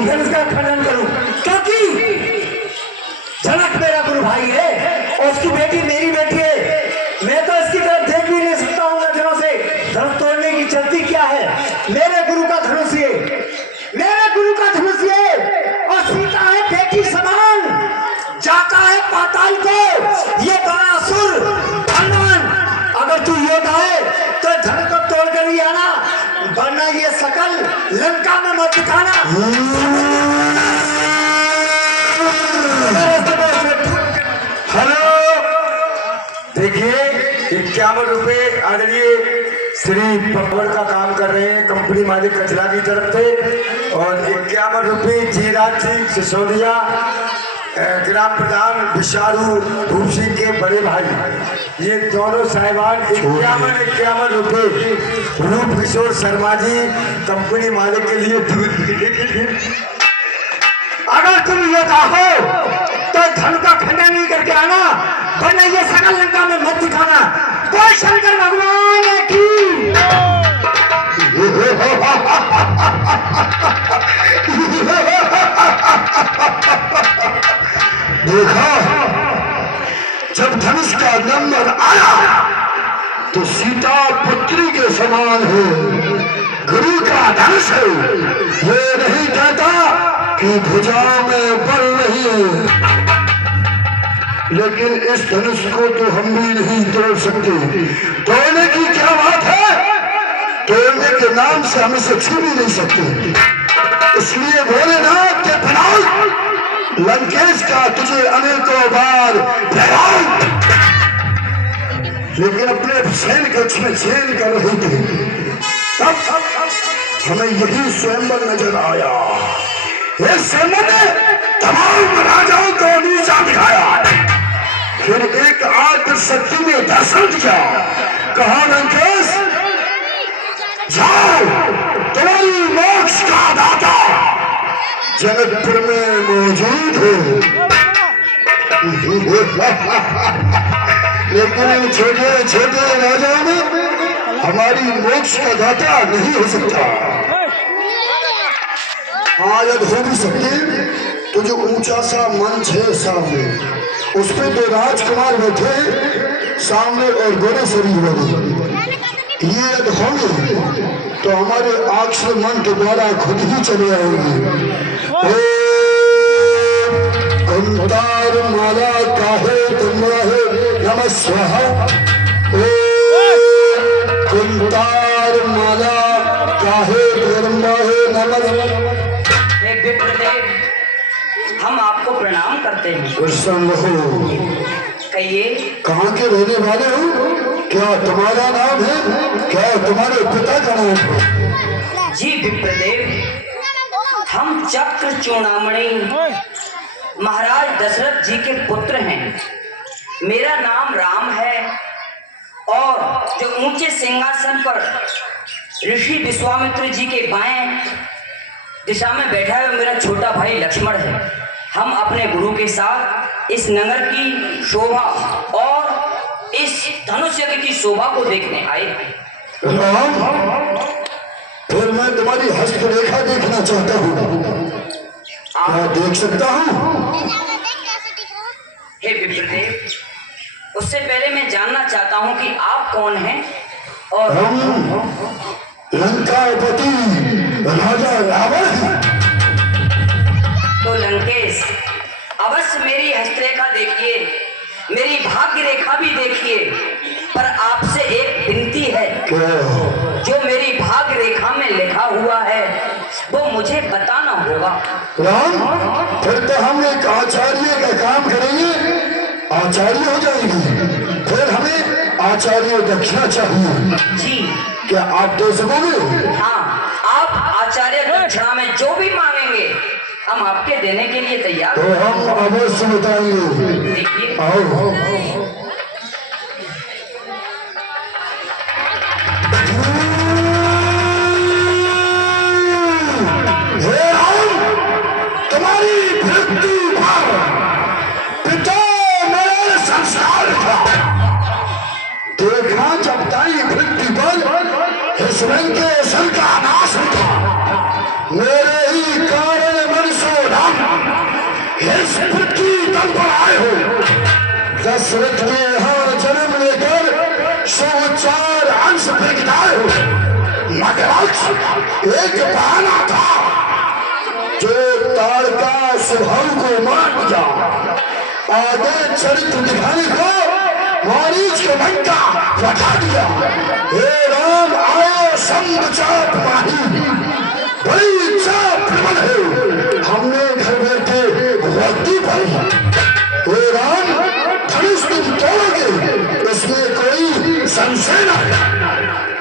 धनुष का खंडन करूं, क्योंकि जनक मेरा गुरु भाई है और उसकी बेटी मेरी बेटी है। मैं तो इसकी तरफ देख भी नहीं सकता हूँ नजरों से। धनुष तोड़ने की चलती क्या है? मेरे गुरु का धनुष ये, मेरे गुरु का धनुष ये, और सीता है बेटी समान, जाता है पाताल को ये बड़ा असुर। भगवान, अगर तू योद्धा है लंका में मत दिखाना। हेलो, देखिए 51 रुपए आदरणीय श्री पकड़ का काम कर रहे हैं कंपनी मालिक कचरा की तरफ से, और 51 रुपए जीराज सिंह सिसोदिया ग्राम प्रधान विशारू धूप सिंह के बड़े भाई, ये दोनों साहिबान 51 रुपए रूप किशोर शर्मा जी कंपनी मालिक के लिए दूध पीने के लिए। अगर तुम ये चाहो तो धन का खंडन नहीं करके आना, वरना ये सकल लंका में मत दिखाना। कोई शंकर भगवान की देखा, जब धनुष का नंबर आया तो सीता पुत्री के समान है, गुरु का धनुष है। ये नहीं कहता कि भुजाओं में बल नहीं है, लेकिन इस धनुष को तो हम भी नहीं तोड़ सकते। तोड़ने की क्या बात है, तोड़ने के नाम से हम इसे छू भी नहीं सकते। इसलिए भोलेनाथ के प्रणाम, लंकेश का तुझे अनेकों बार प्रणाम, लेकिन अपने सैन कक्ष में चैन कर रहे थे, तब हमें यही स्वयंवर नजर आया। इस स्वयंवर ने तमाम राजाओं को नीचा दिखाया, फिर एक आग शक्ति ने दर्शन दिया, कहा लंकेश जाओ, तुम्हारी मोक्ष का दाता जनकपुर में मौजूद है। लेकिन इन छोटे छोटे राजाओं में हमारी मोक्ष का दाता नहीं हो सकता। हाँ, यदि हो भी सकती तो जो ऊंचा सा मंच है सामने, उस पे दो राजकुमार बैठे सामने और गोरे शरीर वाले, ये यदि होंगे तो हमारे अक्षर मन के द्वारा खुद ही चले आएंगे। कुंतार माला काहे तुम्हारे नमः स्वाहा, कुंतार माला काहे तुम्हारे नमः। हे विप्रदेव, हम आपको प्रणाम करते हैं। प्रसन्न हो, कहिए कहाँ के रहने वाले हो? क्या तुम्हारा नाम है? क्या तुम्हारे पिता का नाम है? जी विप्रदेव, हम चक्र चूड़ामणि महाराज दशरथ जी के पुत्र हैं। मेरा नाम राम है, और जो ऊंचे सिंहासन पर ऋषि विश्वामित्र जी के बाएं दिशा में बैठा है मेरा छोटा भाई लक्ष्मण है। हम अपने गुरु के साथ इस नगर की शोभा और इस धनुष यज्ञ की शोभा को देखने आए थे। राम, फिर मैं तुम्हारी हस्तरेखा देखना चाहता हूँ, क्या देख सकता हूँ? हे विप्रदेव, उससे पहले मैं जानना चाहता हूँ कि आप कौन हैं और हम लंकापति राजा रावण हैं। तो लंकेश, अवश्य मेरी हस्तरेखा देखिए, मेरी भाग्य रेखा भी देखिए, पर आपसे एक विनती है। क्या? जो मेरी भाग्य रेखा में लिखा हुआ है वो मुझे बताना होगा। राम, फिर तो हम एक आचार्य का काम करेंगे, आचार्य हो जाएंगे। फिर हमें आचार्य दक्षिणा चाहिए। जी क्या आप दे सकोगे? हाँ, आप आचार्य दक्षिणा में जो भी मांगेंगे हम आपके देने के लिए तैयार तो हम अवश्य बताएंगे। देखिए, आओ। हे राम, तुम्हारी मृत्यु पर पिता मेरे संस्कार था। देखा जब ताई मृत्यु पर इस रंग के सन का नाश था। मेरे ही कारण मनसोराम इस पृथ्वी तल पर आए हो। दशरथ के यहाँ जन्म लेकर 104 अंश प्रगटाए हो। मगर एक बहाना था जो ताड़का स्वभाव को मार दिया। आगे चरित्र दिखाने को मारीच को लंका बता दिया। हे राम, आओ संग चाप माही, बड़ी इच्छा प्रबल है। हमने घर बैठे वर्दी पाई। हे राम, धनुष तुम तोड़ोगे, इसमें कोई संशय नहीं।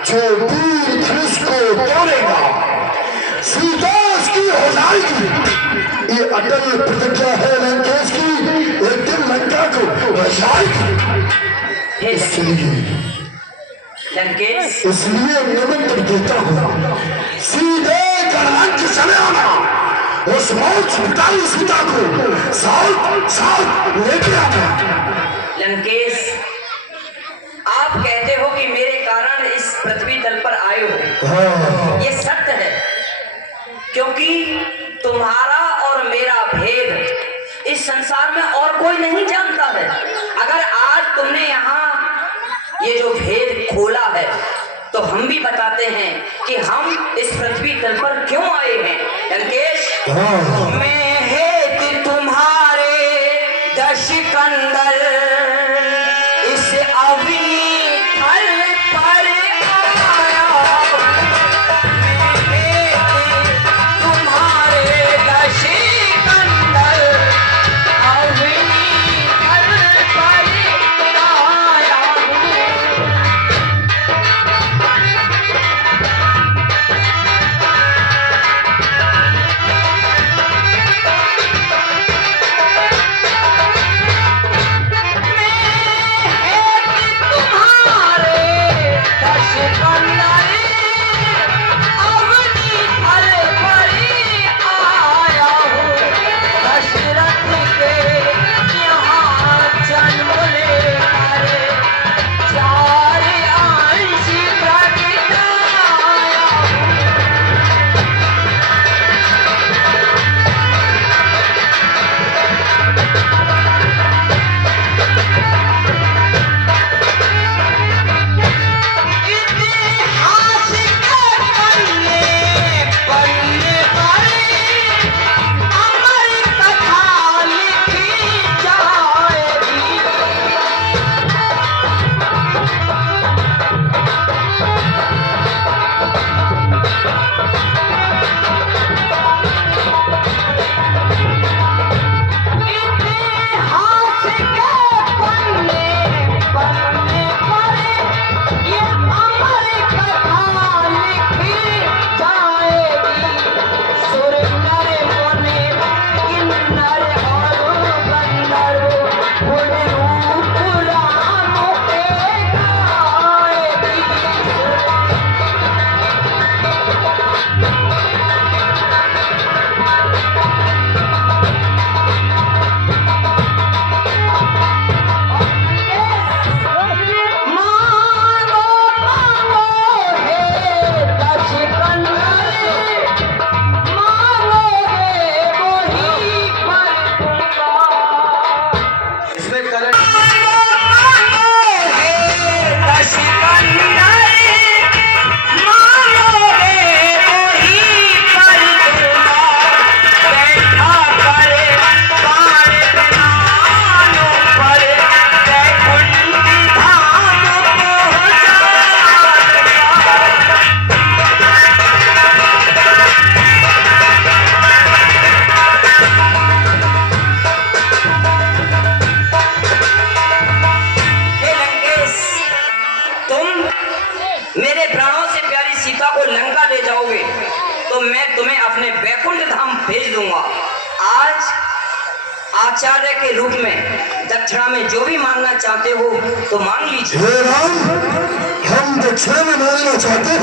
जो वीर धनुष को तोड़ेगा, सीता उसकी हो जाएगी। ये अटल प्रतिज्ञा है लंकेश की, एक दिन लंका को बचाएगी। इसलिए निमंत्रण देता हूँ, सीधे लंक चले आना, उस मौत मिटाई सीता को साथ साथ लेके आना। लंकेश, आप कहते हो कि मेरे कारण इस पृथ्वी तल पर आए हो। ये सत्य है, क्योंकि तुम्हारा और मेरा भेद इस संसार में और कोई नहीं जानता है। अगर आज तुमने यहाँ ये जो भेद खोला है, तो हम भी बताते हैं कि हम इस पृथ्वी तल पर क्यों आए हैं। लंकेश, मैं हेत तुम्हारे दश कंदर इस अग्नि थल पर आया। मैं हेत तुम्हारे दश कंदर अग्नि थल पर आया हूँ। आचार्य के रूप में दक्षिणा में जो भी मांगना चाहते हो तो मांग लीजिए। हे राम, हम दक्षिणा में मांगना चाहते हैं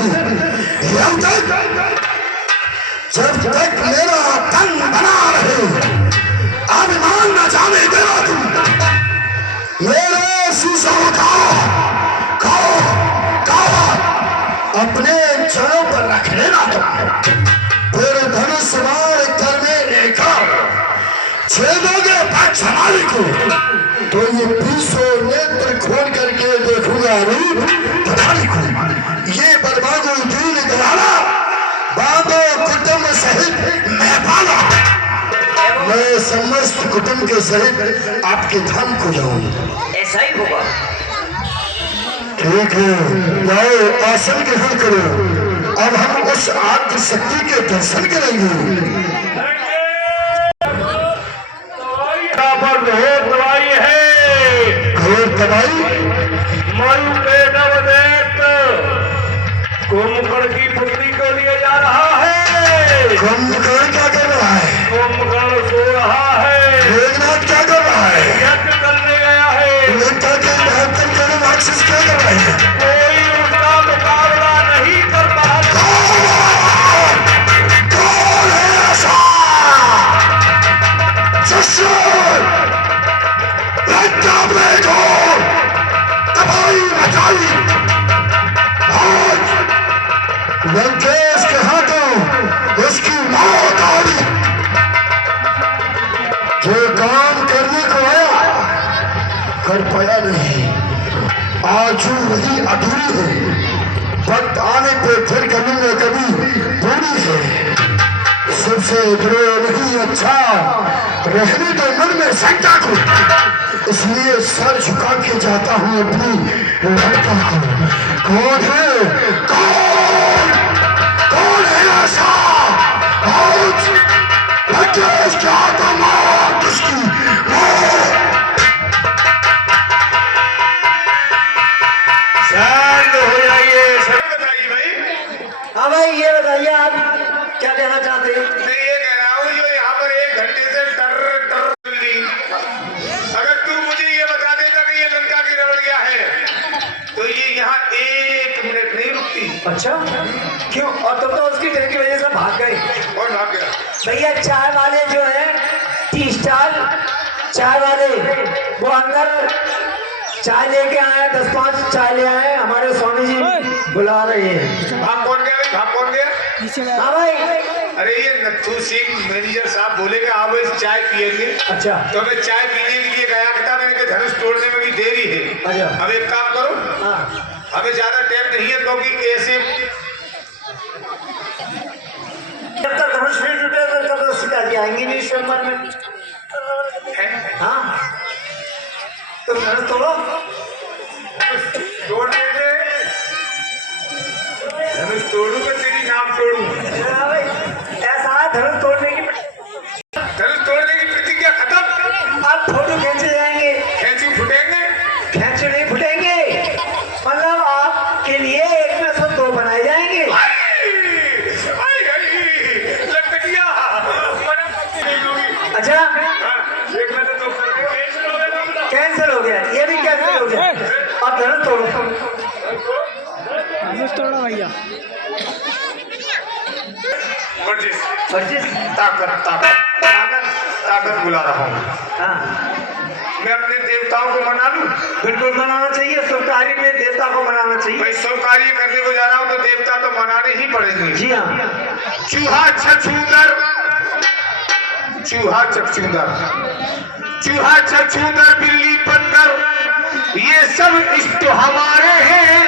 जब तक मेरा तन बना रहे, अभिमान न जाने देना तुम। मेरे शीशों को खाओ खाओ अपने चरणों पर रख लेना तुम। फिर धनुष वार करने लेकर छेदोगे पक्ष हमारी को, तो ये बीसों नेत्र खोल करके देखूंगा रूप तुम्हारी को। ये बर्बादो दीन दयाला बांधो कुटुंब सहित मैं पाला, मैं समस्त कुटुंब के सहित आपके धाम को जाऊंगा। ऐसा ही होगा। ठीक है, जाओ आसन ग्रहण करो। अब हम उस आदि शक्ति के दर्शन करेंगे। यहाँ पर बहुत दवाई है, घोर दवाई मरु के नवदेत कुंभकर्ण की पुत्री को लिए जा रहा है। कुंभकर्ण क्या कर रहा है? कुंभकर्ण सो रहा है। मेघनाथ क्या कर रहा है? यज्ञ करने गया है। लंका के महत्व के राक्षस क्या कर रहे हैं? कोई उसका मुकाबला नहीं कर पा रहा। कौन है ऐसा? शिष्य लंका में को तबाही मचाई। आज लंकेश के हाथों उसकी मौत आई। जो काम करने को आया कर पाया नहीं, आज वही अधूरी है। वक्त आने पे फिर कभी न कभी पूरी है। सबसे द्रोह नहीं अच्छा, रहने तो मन में शंका को, इसलिए सर झुका के जाता हूँ अपनी लड़का को। कौन है? कौन है ऐसा? आज लंकेश क्या तो मौत उसकी मौत। शांत हो जाइए। बताइए भाई। हाँ भाई ये बताइए आप क्या कहना चाहते हैं? मैं ये कह रहा हूँ जो यहाँ पर 1 घंटे से टर ली, अगर तू मुझे ये बता देता कि ये लंका की रमणिया है तो ये यहाँ 1 मिनट नहीं रुकती। अच्छा क्यों? और तुम तो उसकी डर की वजह से भाग गए। और भाग गया। भैया चाय वाले जो है टी स्टाल चाय वाले वो अंदर चाय लेके आए, 10-5 चाय ले आए। हमारे स्वामी जी बुला रहे हैं। भाग कौन गया भाई? भाग कौन गया? हाँ भाई। अरे ये नथू सिंह मैनेजर साहब बोले कि आप इस चाय पियेंगे। अच्छा तो मैं चाय पीने के लिए गया था, मैंने कहा धनुष तोड़ने में भी देरी है। अच्छा। अब एक काम करो, हाँ हमें ज्यादा टाइम नहीं है क्योंकि ऐसे जब तक धनुष नहीं टूटे तब तक तो सीधा जाएंगे नहीं स्वयंवर में। हाँ तुम धनुष तोड़ो। तोड़ देते, धनुष तोड़ू कि तेरी नाम तोड़ू? हाँ भाई ऐसा है धनुष तोड़ने की धनुष तोड़ने की प्रतिज्ञा खत्म। आप फोटो खींचे जाएंगे। खेचू फुटेंगे। खींचे नहीं फुटेंगे, मतलब आपके लिए 1 में से 2 बनाए जाएंगे। लकड़िया अच्छा एक में तो कैंसिल हो गया, ये भी कैंसिल हो गया। अब धनुष तोड़ो। तोड़ा भैया। वर्जिश ताकत ताकत ताकत ताकत बुला रहा हूँ। हाँ मैं अपने देवताओं को मना लूं? बिल्कुल मनाना चाहिए। शुभ कार्य में देवता को मनाना चाहिए। मैं सब कार्य करने को जा रहा हूँ तो देवता तो मनाने ही पड़ेंगे। जी हाँ। चूहा छछूंदर, चूहा छछूंदर, चूहा छछूंदर, बिल्ली बंदर, ये सब इष्ट हमारे हैं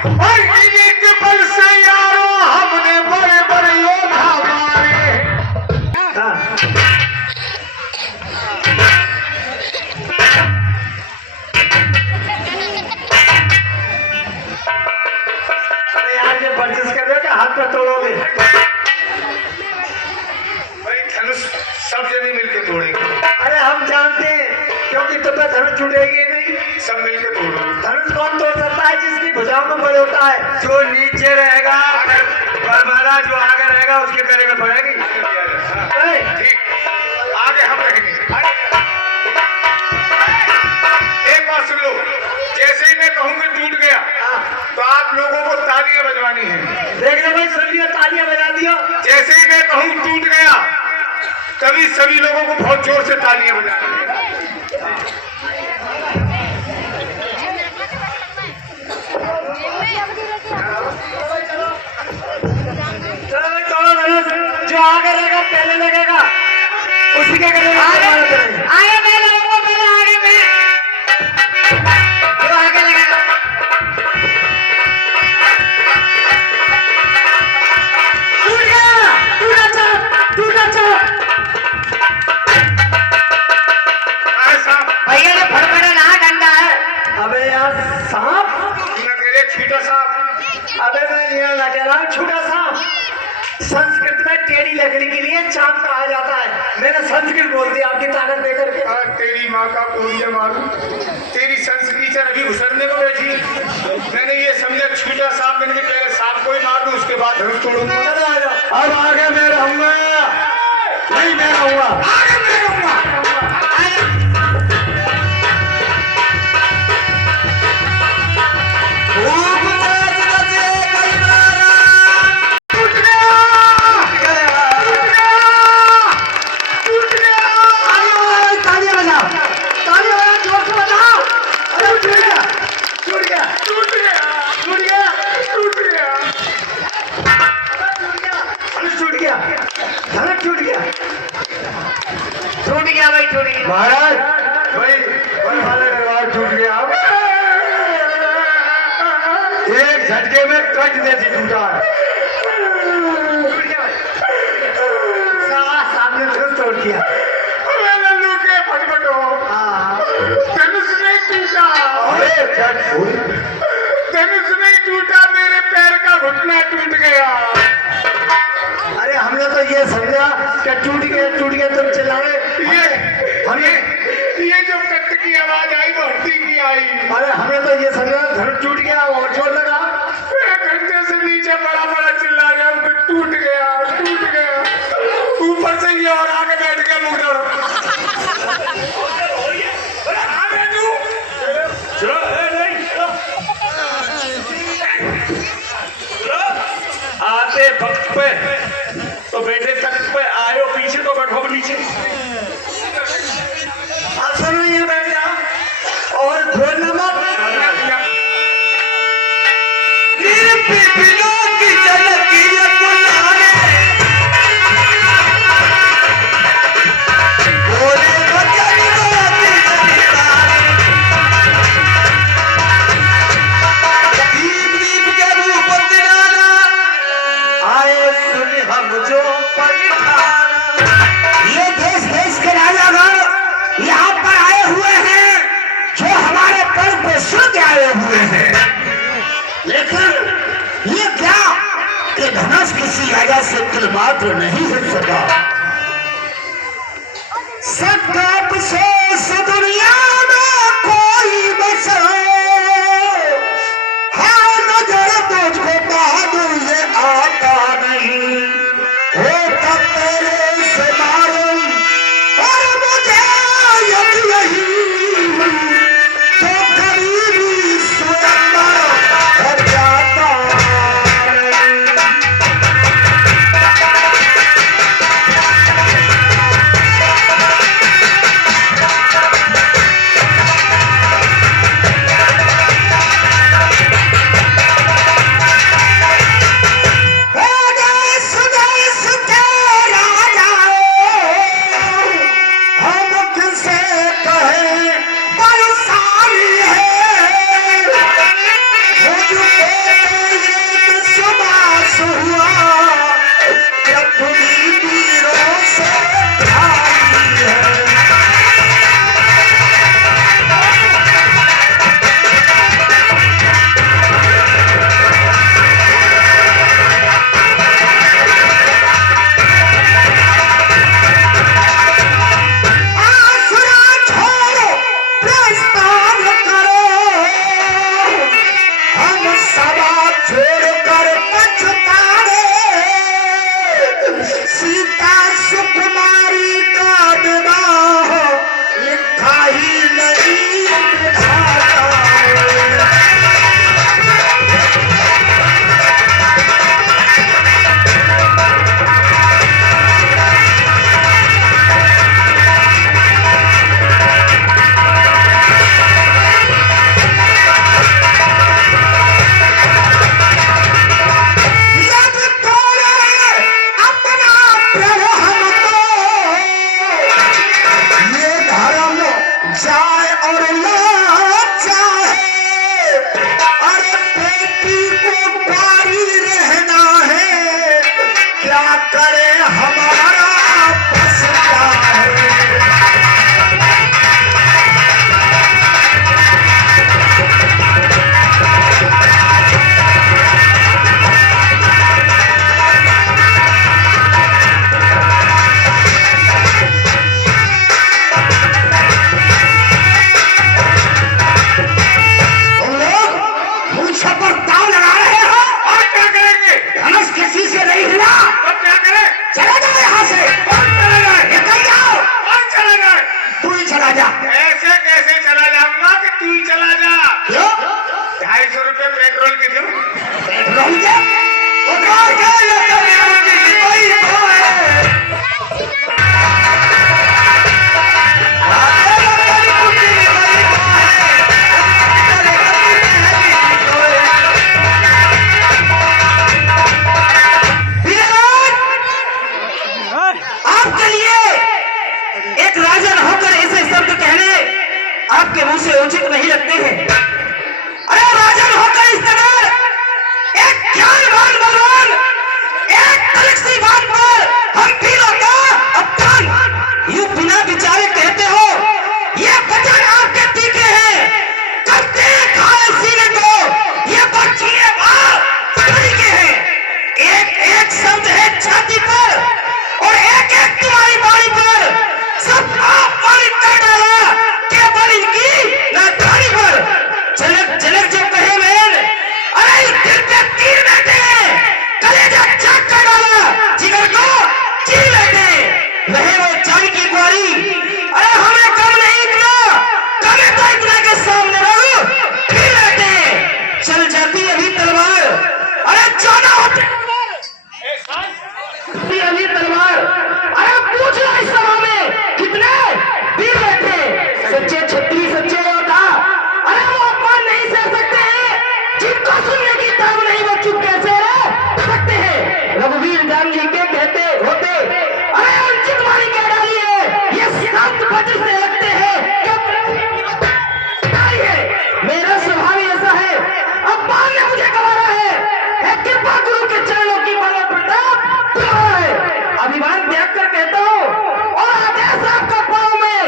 और इन्हीं के बल से यारों हमने बड़े बड़े योद्धा मारे हैं। हाँ अरे यार ये वर्जिश कर रहे हो कि हाथ पर तोड़ोगे? भाई धनुष सब जने मिलके तोड़ेंगे। अरे हम जानते हैं क्योंकि तुम पे धनुष छूटेगी नहीं। सब मिलके तोड़ो। धनुष कौन तोड़ सकता है? जिसकी भुजाओं में बल होता है। जो नीचे रहेगा बरमाला, जो आगे रहेगा उसके गले में पड़ेगी। ठीक, आगे हम रहेंगे। एक बात सुन लो, जैसे ही मैं कहूँगा टूट गया तो आप लोगों को तालियां बजवानी है। देख लो भाई, सुन लिया, तालियां बजा दियो। जैसे ही मैं कहूँ टूट गया तभी सभी लोगों को बहुत जोर से तालियां बजानी है। चलो भाई तोड़ो धनुष। जो आगे रहेगा पहले लगेगा, उसी के गले में आगे मैं लगूंगा, पहले आगे मैं, जो आगे लगेगा। टूट गया, टूटा चौक, टूटा चौक। ऐसा भैया ने फड़फड़ा ना डंडा है। अबे यार सांप, न कह रहे छीटा साहब। अबे मैं ये ना कह रहा हूँ, छूटा चांद कहा जाता है। मैंने संस्कृत बोल दिया आपकी ताकत देकर के। तेरी माँ का कोरिया मारू, तेरी संस्कृत अभी घुसरने को बैठी। मैंने ये समझा छीटा सांप, मैंने भी पहले सांप को ही मार दूं, उसके बाद धनुष तोड़ूंगा। अब आगे मैं रहूंगा, नहीं मैं रहूंगा, आगे मैं रहूंगा। महाराज भाई वाला दरबार टूट गया, एक झटके में कट देती टूटा। सामने धनुष तोड़ दिया। लल्लू के फटफटो, धनुष नहीं टूटा, धनुष नहीं टूटा, मेरे पैर का घुटना टूट गया। अरे हमने तो ये समझा कि टूट गया तुम चिल्लाए। ये जो कट की आवाज आई वो हड्डी की आई। अरे हमें तो ये समझा धनुष टूट गया और जोर लगा। घंटे से नीचे बड़ा बड़ा चिल्ला गया, टूट गया टूट गया। ऊपर से ये और आगे बैठ गया मुगदर। आते वक्त पे तो बेटे तक पे आयो, पीछे तो बैठो नीचे। सुनो ये बैठ जाओ और बोलना मत। ये देश देश के राजागण यहाँ पर आए हुए हैं जो हमारे पर पेशों के आए हुए हैं, लेकिन ये क्या कि धनुष किसी राजा से तिल मात्र नहीं हिल सका। सबका अफसोस दुनिया में कोई बचा है, नजर तुझको बहादुर ये आता नहीं हो, तब तेरे से मालूम और मुझे यही तो करीबी स्वयं है जाता। आपके लिए एक राजा होकर ऐसे शब्द कहने आपके मुंह से उचित नहीं लगते हैं। अरे राजा होकर इस तरह एक ज्ञानवान बलवान एक तलक सी बात पर हम पीरों का अपमान यूं बिना विचारे कहते हो, ये वचन आपके तीखे हैं, करते घायल सीने को ये बच्चिए तरीके हैं। एक एक शब्द है छाती पर और एक एक तुम्हारी बारी पर सब आप पानी कर डाला केवल इनकी नादानी पर। झलक झलक जो कहे मैंने, अरे इस दिल पे तीर बैठे हैं, कलेजा चाक कर डाला जिगर को चीर बैठे रहे वो जान की ग्वारी। अरे हमें कम नहीं इतना, कमें तो इतना के सामने रहो फिर बैठे चल जाती अभी तलवार। अरे जाना होते अभी तलवार। अरे पूछ लो इस सभा में कितने वीर बैठे सच्चे छत्री सच्चे योद्धा। अरे वो अपमान नहीं सह सकते हैं, जिनको सुनने की ताब नहीं वो चुप कैसे रह सकते हैं। रघुवीर जान जी के कहते होते, अरे अंचित वाली कह डाली है, ये शांत वज्र से लगते हैं मेरा स्वभाव ही ऐसा है। अपमान ने मुझे गवारा है कृपा गुरु के चरणों की बल प्रताप तुम्हारा है। अभिमान त्याग कर कहता हूँ और आदेश आपका पाँव में,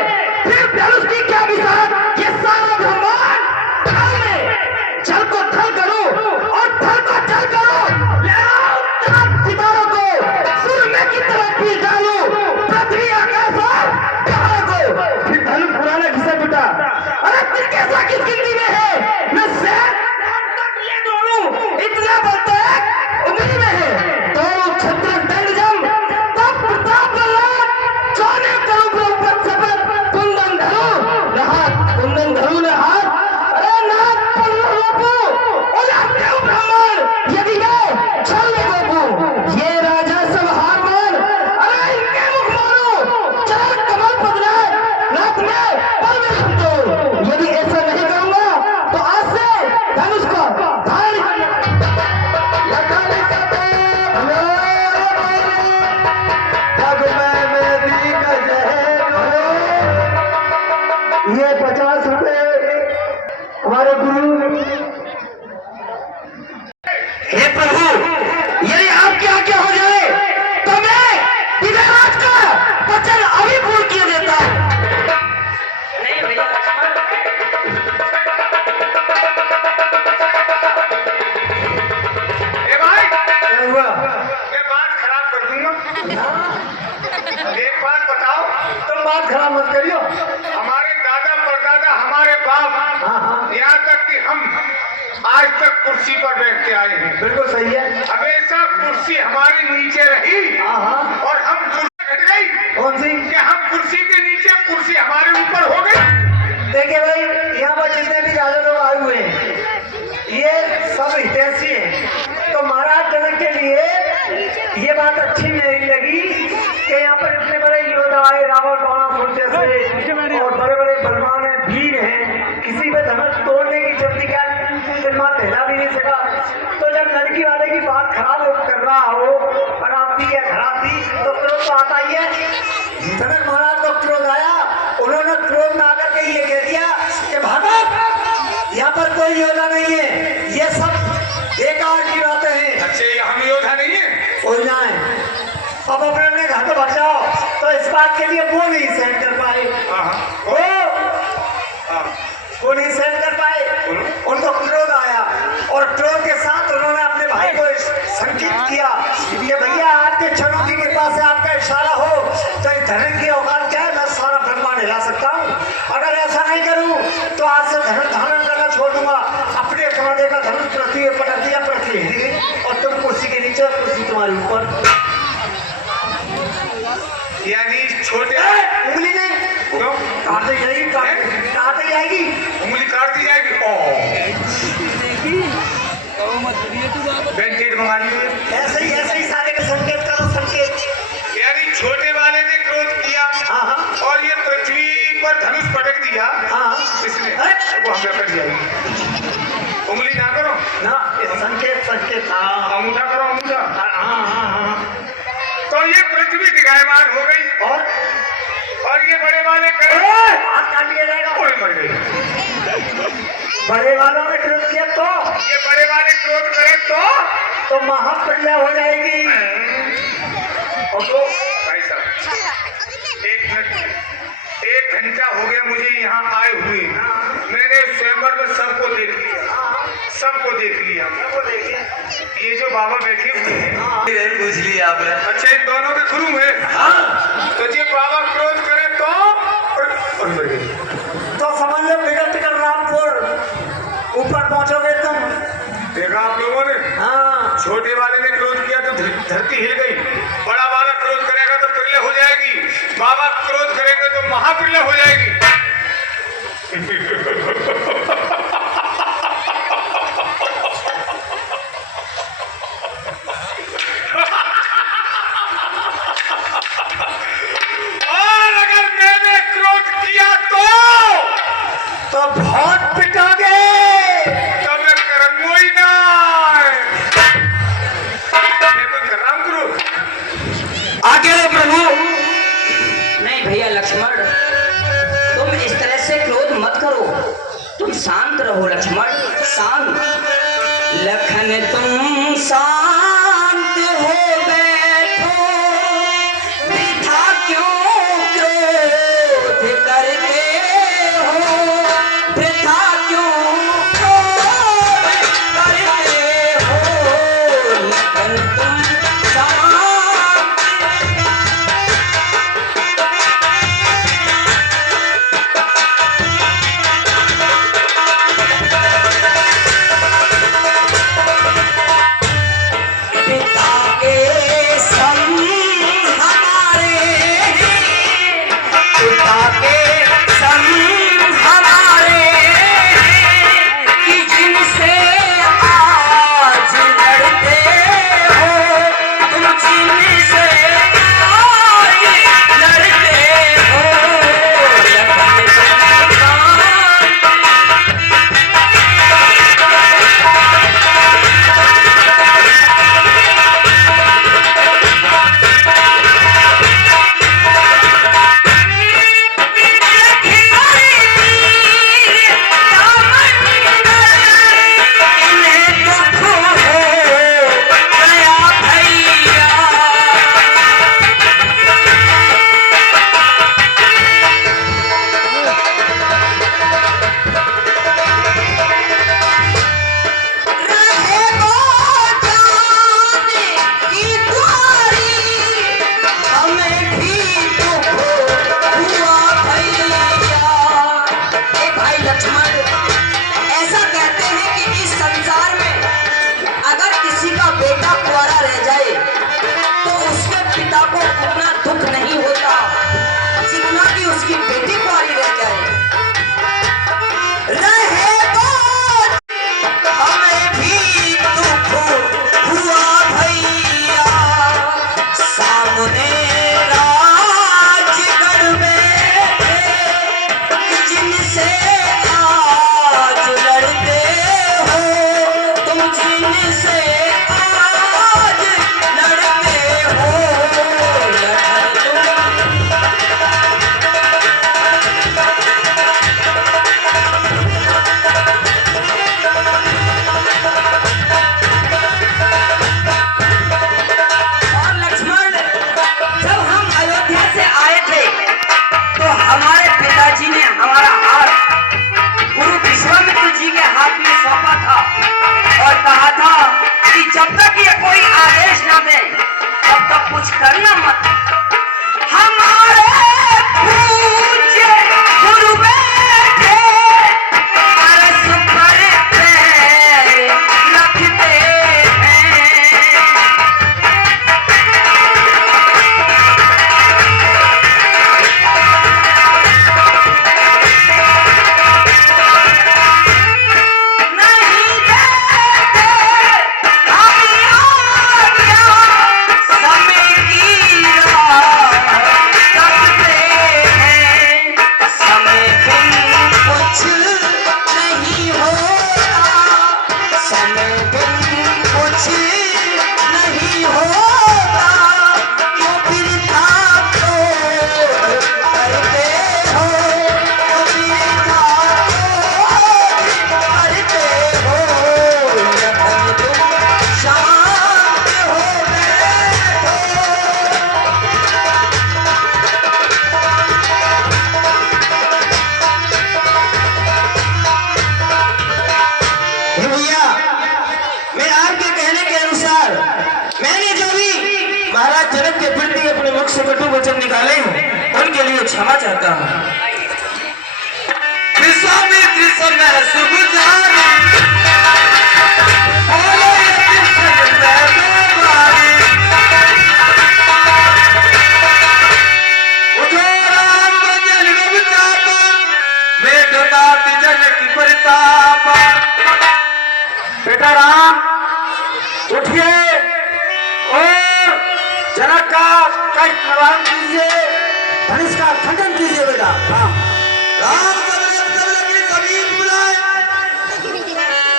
फिर धनुष की क्या विसार ये सारा ब्रह्मांड पाँव में। जल को थल करो और थल को जल करो, ले आओ ताप सितारों को सुर में की तरह पी डालो पृथ्वी आकाश और पहाड़ को। फिर धनुष पुराना घिसा जुटा, अरे दिल कैसा किस गिनती में है, मैं शहर ये दोनों इतना बलता है उम्मीद में है। दोनों छत्र दंड जम तब प्रताप सोने करो ब्रह्मपद सपत कुंदन धरो नहात कुंदन धरो नहात। अरे नाथ पर रूपो उलाते हो ब्राह्मण यदि मैं छल में गोपू ये राजा सब हार मान। अरे इनके मुख मारो चरण कमल पदना नाथ में पल में सुन दो। यदि ऐसा नहीं करूंगा तो आज से धनुष को धारण ये 50 रुपए हमारे गुरु। हे प्रभु, यदि आपकी आज्ञा हो जाए तो मैं विजयराज का वचन अभी पूर्ण किए देता हूं। नहीं भैया ए भाई, क्या हुआ? मैं बात खराब कर दूंगा। एक बात बताओ, तुम बात खराब मत करियो। हमारे दादा परदादा हमारे बाप यहाँ तक कि हम आज तक कुर्सी पर बैठते आए हैं, बिल्कुल सही है। हमेशा कुर्सी हमारी नीचे रही और हम कुर्सी हट गई। कौन सी? कि हम कुर्सी के नीचे, कुर्सी हमारे ऊपर हो गई। देखिए भाई, यहाँ पर जितने भी राजा लोग आए हुए हैं ये सब हितैषी हैं। तो महाराज जनक के लिए ये बात अच्छी नहीं लगी कि यहाँ पर इतने बड़े योद्धा आए, रावण बाणासुर जैसे और बड़े बड़े बलवान हैं, वीर हैं, किसी में धनुष तोड़ने की जल्दी क्या निर्माण पहला भी नहीं सका। तो जब लड़की वाले की बात खराब कर रहा हो, खराबी है खराबी, तो क्रोध तो आता ही है। जनक महाराज को क्रोध आया, उन्होंने क्रोध में आकर के ये कह दिया कि भागवत यहाँ पर कोई योद्धा नहीं है, ये सब बेकार की बातें हैं। अच्छे हम योद्धा नहीं है। कोई ना है, अब अपने अपने घर को भाग जाओ। तो इस बात के लिए वो नहीं सहन कर पाए, वो नहीं सहन कर पाए, उनको क्रोध आया और क्रोध के साथ उन्होंने अपने भाई को संकेत किया कि भैया आपके क्षणों की कृपा से आपका इशारा हो तो इस धन की औकात क्या है, मैं सारा ब्रह्मांड हिला सकता हूँ। अगर ऐसा नहीं करूँ तो आज से धन धारण करना छोड़ दूंगा। अपने कमाने का धनुष पृथ्वी पर पटक दिया, पृथ्वी हिल गई और तुम कुर्सी के नीचे, कुर्सी तुम्हारे ऊपर। यानी छोटे उंगली नहीं क्यों? काटे जाएगी, काटे जाएगी, उंगली काट दी जाएगी। बेंचेट मंगा लीजिए। ऐसे ही सारे के संकेत करो, संकेत। यानी छोटे वाले ने क्रोध किया और ये पृथ्वी पर धनुष पटक दिया इसने, वो हमें कट जाएगी। उंगली ना करो ना, संकेत संकेत। अंगूठा करो, अंगूठा। तो और ये पृथ्वी दिगायमान हो गई और ये बड़े वाले करे हाथ काट लिया जाएगा। कोई मर गई। बड़े वालों ने क्रोध किया तो ये बड़े वाले क्रोध करे तो महाप्रलय हो जाएगी। और तो भाई साहब 1 मिनट 1 घंटा हो गया मुझे यहाँ आए हुए। मैंने स्वयंवर में सबको देख लिया ये जो बाबा बैठे हुए हैं पूछ लिया आपने। अच्छा इन दोनों के गुरु है। तो ये बाबा क्रोध करे तो और मर गए। तो समझ लो बिगड़ टिकट रामपुर ऊपर पहुंचोगे तुम। देखा आप लोगों ने? हाँ छोटे वाले ने क्रोध किया तो धरती हिल गई। बड़ा वाला क्रोध करेगा तो प्रलय हो जाएगी। बाबा क्रोध करेंगे तो महाप्रलय हो जाएगी। और अगर मैंने क्रोध किया तो बहुत पिटोगे। तब मैं करूंगा ही ना। मैं कोई कर रहा हूं क्रोध। आगे लो प्रभु। नहीं भैया लक्ष्मण, तुम इस तरह से क्रोध मत करो, तुम शांत रहो लक्ष्मण, शांत। लखन तुम शांत हो बैठो, वृथा क्यों क्रोध करते हो, वृथा क्यों क्रोध करते हो। लखन तुम शांत पिता के संग हमारे हैं, पिता के संग हमारे हैं, कि जिनसे आज लड़ते हो, तुम जिनसे आज लड़ते हो। लखन समय की कटु वचन निकाले उनके लिए क्षमा चाहता हूँ। विश्वामित्र समय शुभ जाने, बोलो यति संग बैठो उठो राम भजन रघुचापा, मेघ तात जनक परितापा। बेटा राम उठिए और जनक का कष्ट निवारण कीजिए, धनुष का खंडन कीजिए बेटा। राम राम सब के समीप बुलाए,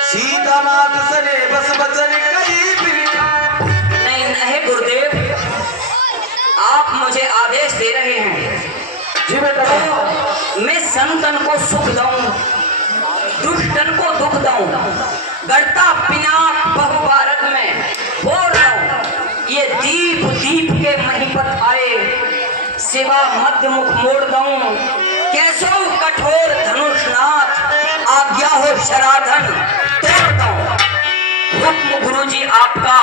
सीता मात सने बस बचन कई बिलिखाए। नहीं नहीं गुरुदेव, आप मुझे आदेश दे रहे हैं जी बेटा। तो मैं संतन को सुख दूं, दुष्टन को दुख दूं, गढ़ता पिनाक बहुभारत में बोल रहा हूं। ये दीप दीप के महिपत आए, सिवा मध्य मुख मोड़ दूं। कैसो कठोर धनुषनाथ, आज्ञा हो शराधन तोड़ दूं। हुक्म गुरुजी आपका,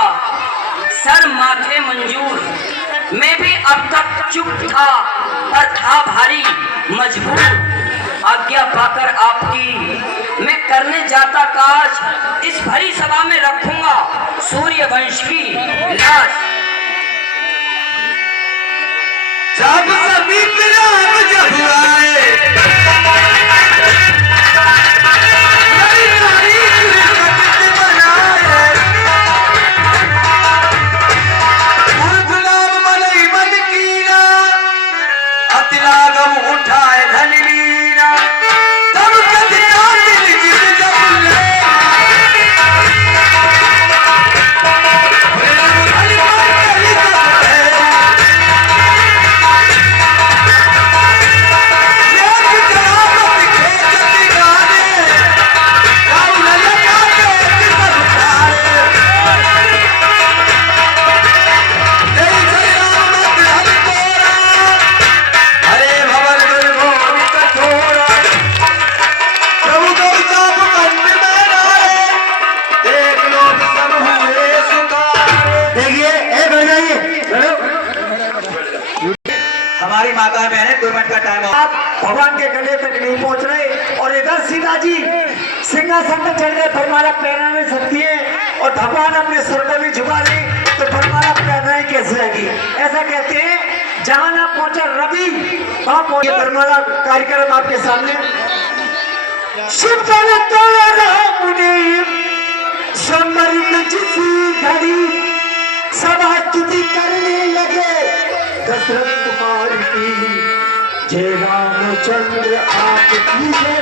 सर माथे मंजूर। मैं भी अब तक चुप था पर था भारी मजबूर। आज्ञा पाकर आपकी मैं करने जाता काज, इस भरी सभा में रखूंगा सूर्य वंश की लाश। जब समीप राम जब आए, नरी नारी कृष्ण बनाए। मूर्ख नाम मनई मन कीना, अति लागम उठाए धनवीरा। तब कथिया मिल जित जब ले, हमारी माता बहने 2 मिनट का टाइम हो। आप भगवान के गले तक नहीं पहुंच रहे और इधर सीता जी सिंहासन पर चढ़ गए, फरमाला पहनाने सकती है और भगवान अपने सर को भी झुका ले तो फरमाला पहनाई कैसे जाएगी। ऐसा कहते हैं जहां ना पहुंचा रवि वहां पहुंचे। फरमाला कार्यक्रम आपके सामने। शिव घड़ी सभा स्तुति करने लगे दशरथ कुमार की, जय रामचंद्र आपकी जय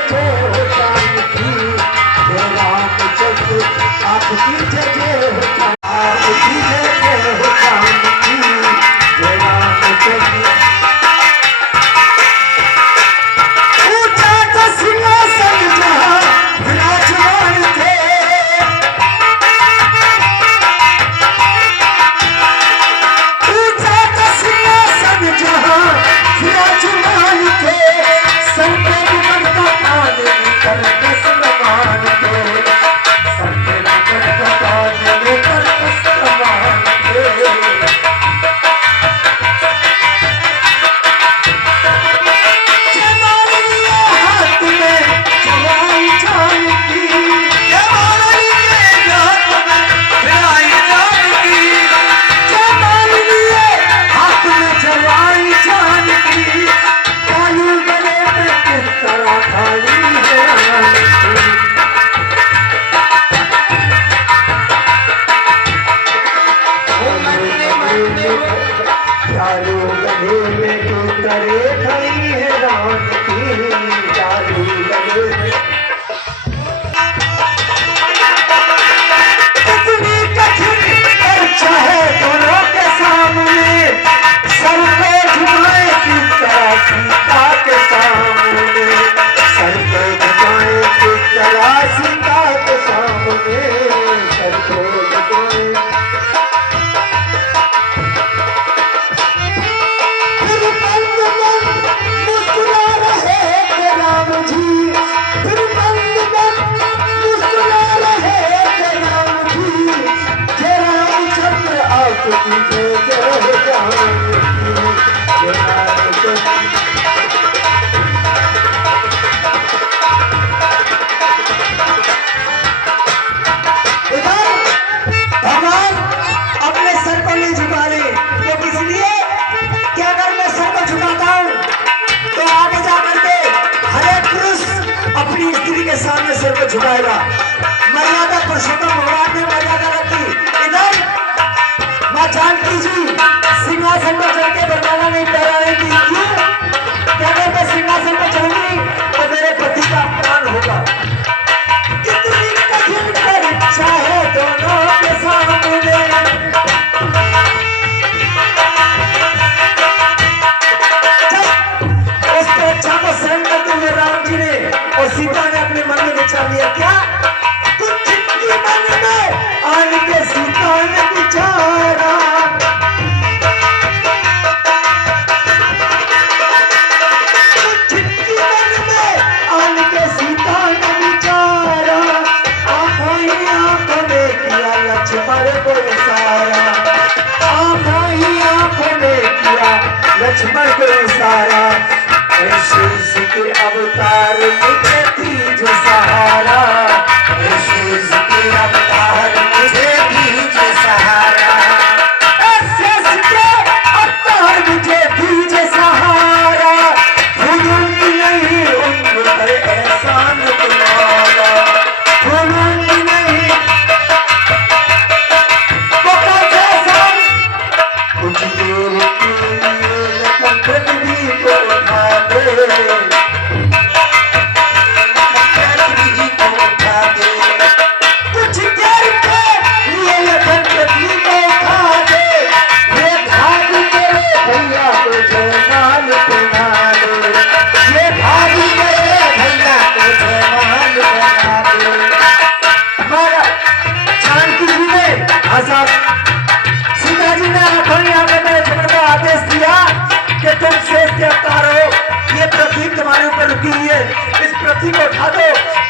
होतान की, जय रामचंद्र आपकी जय होतान, आपकी जय होतान की, जय रामचंद्र। ऊंचा था सिंहासन जहां विराजमान थे, ऊंचा था सिंहासन जहां विराजमान थे, संकट का काल लेकर कसमान थे, संकट का काल लेकर कसमान थे। झुकाएगा। मर्यादा पुरुषोत्तम भगवान ने मर्यादा रखी। इधर माँ जानकी जी सिंहासन पर चढ़ के बरमाला नहीं पहरा रही थी। क्यों? क्या अगर मैं सिंहासन पर चढ़ूंगी तो मेरे पति का अपमान होगा। कितनी कठिन परीक्षा है दोनों के सामने। उस परीक्षा को सहन करते हुए राम जी ने और सीता ने अपने मन में विचार लिया। क्या कुछ मन में आन के सीता ने विचारा। कुछ मन में आन के सीता ने विचारा। आंखों ही आंखों में किया लक्ष्मण को इशारा। आंखों ही आंखों में किया लक्ष्मण को इशारा। ऐसे के अवतार मुझे दीज सहारा। ऐसे के अवतार मुझे दीज सहारा। ऐसे के अवतार मुझे दीज सहारा। भूलूंगी नहीं उम्र भर एहसान तुम्हारा। भूलूंगी नहीं वो कैसे एहसान। कुछ देर के लिए लखन पृथ्वी को उठा दे। कुछ देर के लिए लखन पृथ्वी को उठा दे। ये भाग तेरे भैया को जयमाल पहना दे। ये भाग तेरे भैया को जयमाल पहना दे। हमारा जानकी जी ने आजाद सीता जी ने आंखों ही आंखों में लक्ष्मण को आदेश दिया कि तुम शेष के अवतार हो। ये पृथ्वी तुम्हारे ऊपर रुकी हुई है। इस पृथ्वी को उठा दो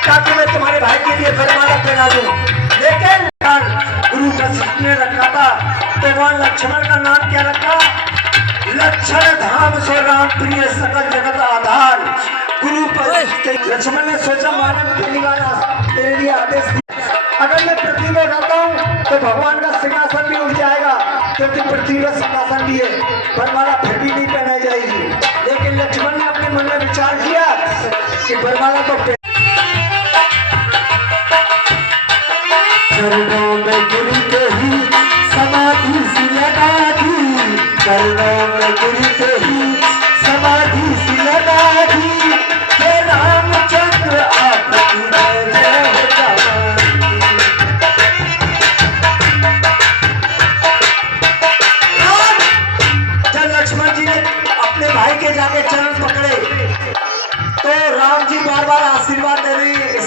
ताकि मैं तुम्हारे भाई के लिए वरमाला पहना दूं। लेकिन गुरु वशिष्ठ ने रखा था तो वहां लक्ष्मण का नाम क्या रखा? लक्षण धाम सो राम प्रिय सकल जगत आधार। गुरु लक्ष्मण ने सोचा मानव पहली बार तेरे लिए आदेश दिया। अगर मैं पृथ्वी में रहता हूँ तो भगवान का सिंहासन भी उठ जाएगा क्योंकि पृथ्वी का सिंहासन भी है। वरमाला फिर भी नहीं पहनाई जाएगी। लेकिन लक्ष्मण ने अपने मन में विचार किया कि वरमाला तो चरणों में गुरु के ही समाधि सी लगा दी। चरणों में गुरु के ही समाधि सी लगा दी। हे रामचंद्र आपकी जय जय हो जावानी। जब लक्ष्मण जी ने अपने भाई के जाके चरण पकड़े तो राम जी बार बार आशीर्वाद दे रहे हैं।